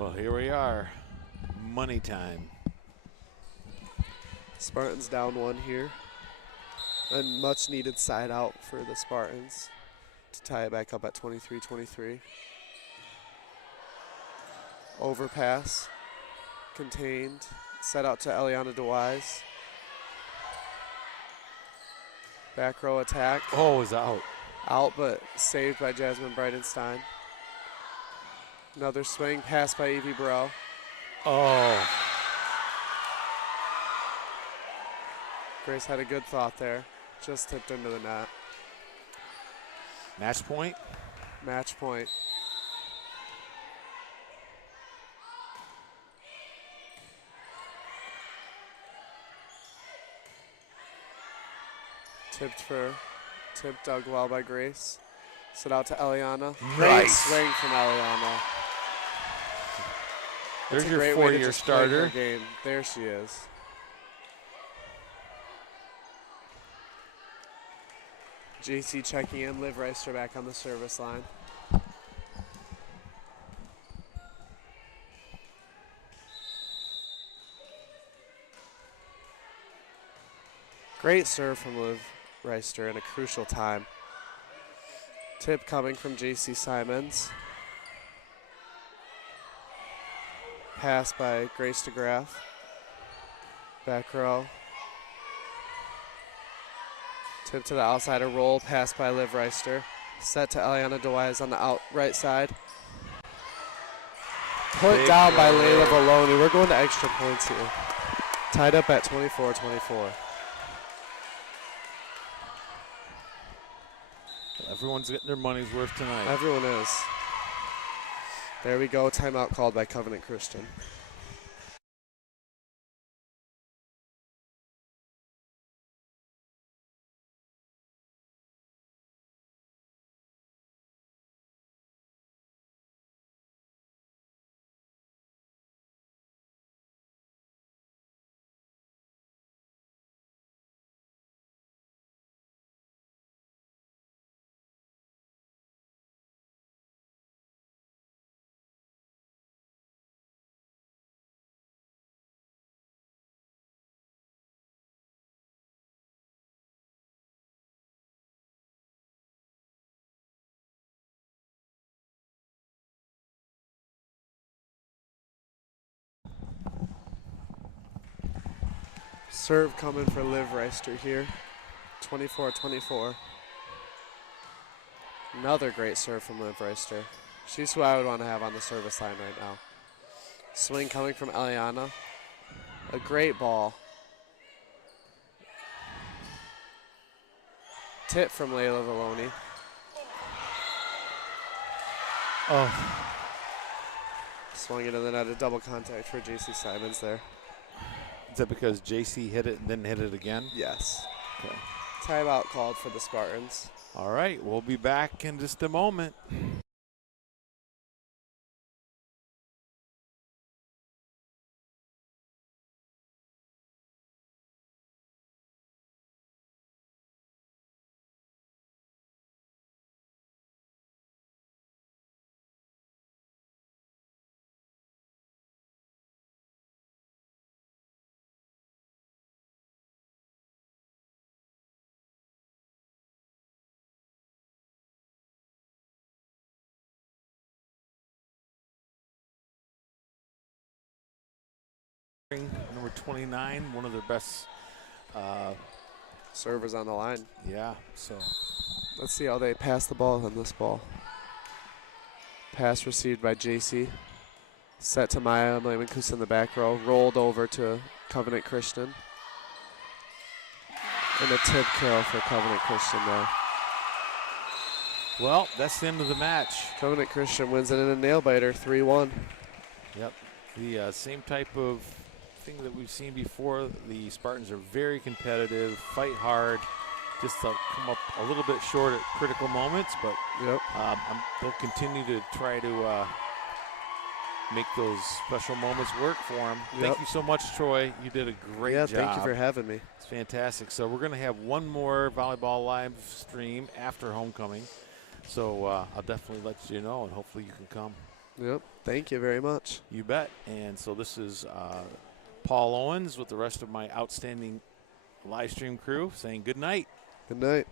Well, here we are. Money time. Spartans down one here. A much needed side out for the Spartans to tie it back up at 23-23. Overpass. Contained. Set out to Eliana DeWise. Back row attack. Oh, is out. Out, but saved by Jasmine Bridenstine. Another swing pass by Evie Burrell. Oh. Grace had a good thought there. Just tipped into the net. Match point? Match point. Tipped dug well by Grace. Set out to Eliana. Great Nice. swing from Eliana. There's That's a your great way to four-year just play her starter. game. There she is. JC checking in. Liv Reister back on the service line. Great serve from Liv Reister in a crucial time. Tip coming from JC Simons. Pass by Grace DeGraff. Back row. Tip to the outside, a roll, pass by Liv Reister. Set to Eliana DeWise on the right side. Put Big down by play. Layla Valoni. We're going to extra points here. Tied up at 24-24. Everyone's getting their money's worth tonight. Everyone is. There we go. Timeout called by Covenant Christian. Serve coming for Liv Reister here. 24-24. Another great serve from Liv Reister. She's who I would want to have on the service line right now. Swing coming from Eliana. A great ball. Tip from Layla Valoni. Oh, Swung into the net, a double contact for JC Simons there. is that because JC hit it and then hit it again? Yes. Okay. Timeout called for the Spartans. All right, we'll be back in just a moment. Number 29, one of their best. Servers on the line. Yeah, so Let's see how they pass the ball on this ball. Pass received by JC. Set to Maya Mlamenkus in the back row. Rolled over to Covenant Christian. And a tip kill for Covenant Christian there. well, that's the end of the match. Covenant Christian wins it in a nail biter, 3-1. Yep, the same type of thing that we've seen before. The Spartans are very competitive, fight hard, just to come up a little bit short at critical moments, but Yep. they'll continue to try to make those special moments work for them. Yep. Thank you so much, Troy. You did a great job. Thank you for having me. It's fantastic. So we're going to have one more volleyball live stream after homecoming. So I'll definitely let you know, and hopefully you can come. Yep. Thank you very much. You bet. And so this is Paul Owens with the rest of my outstanding live stream crew saying good night. Good night.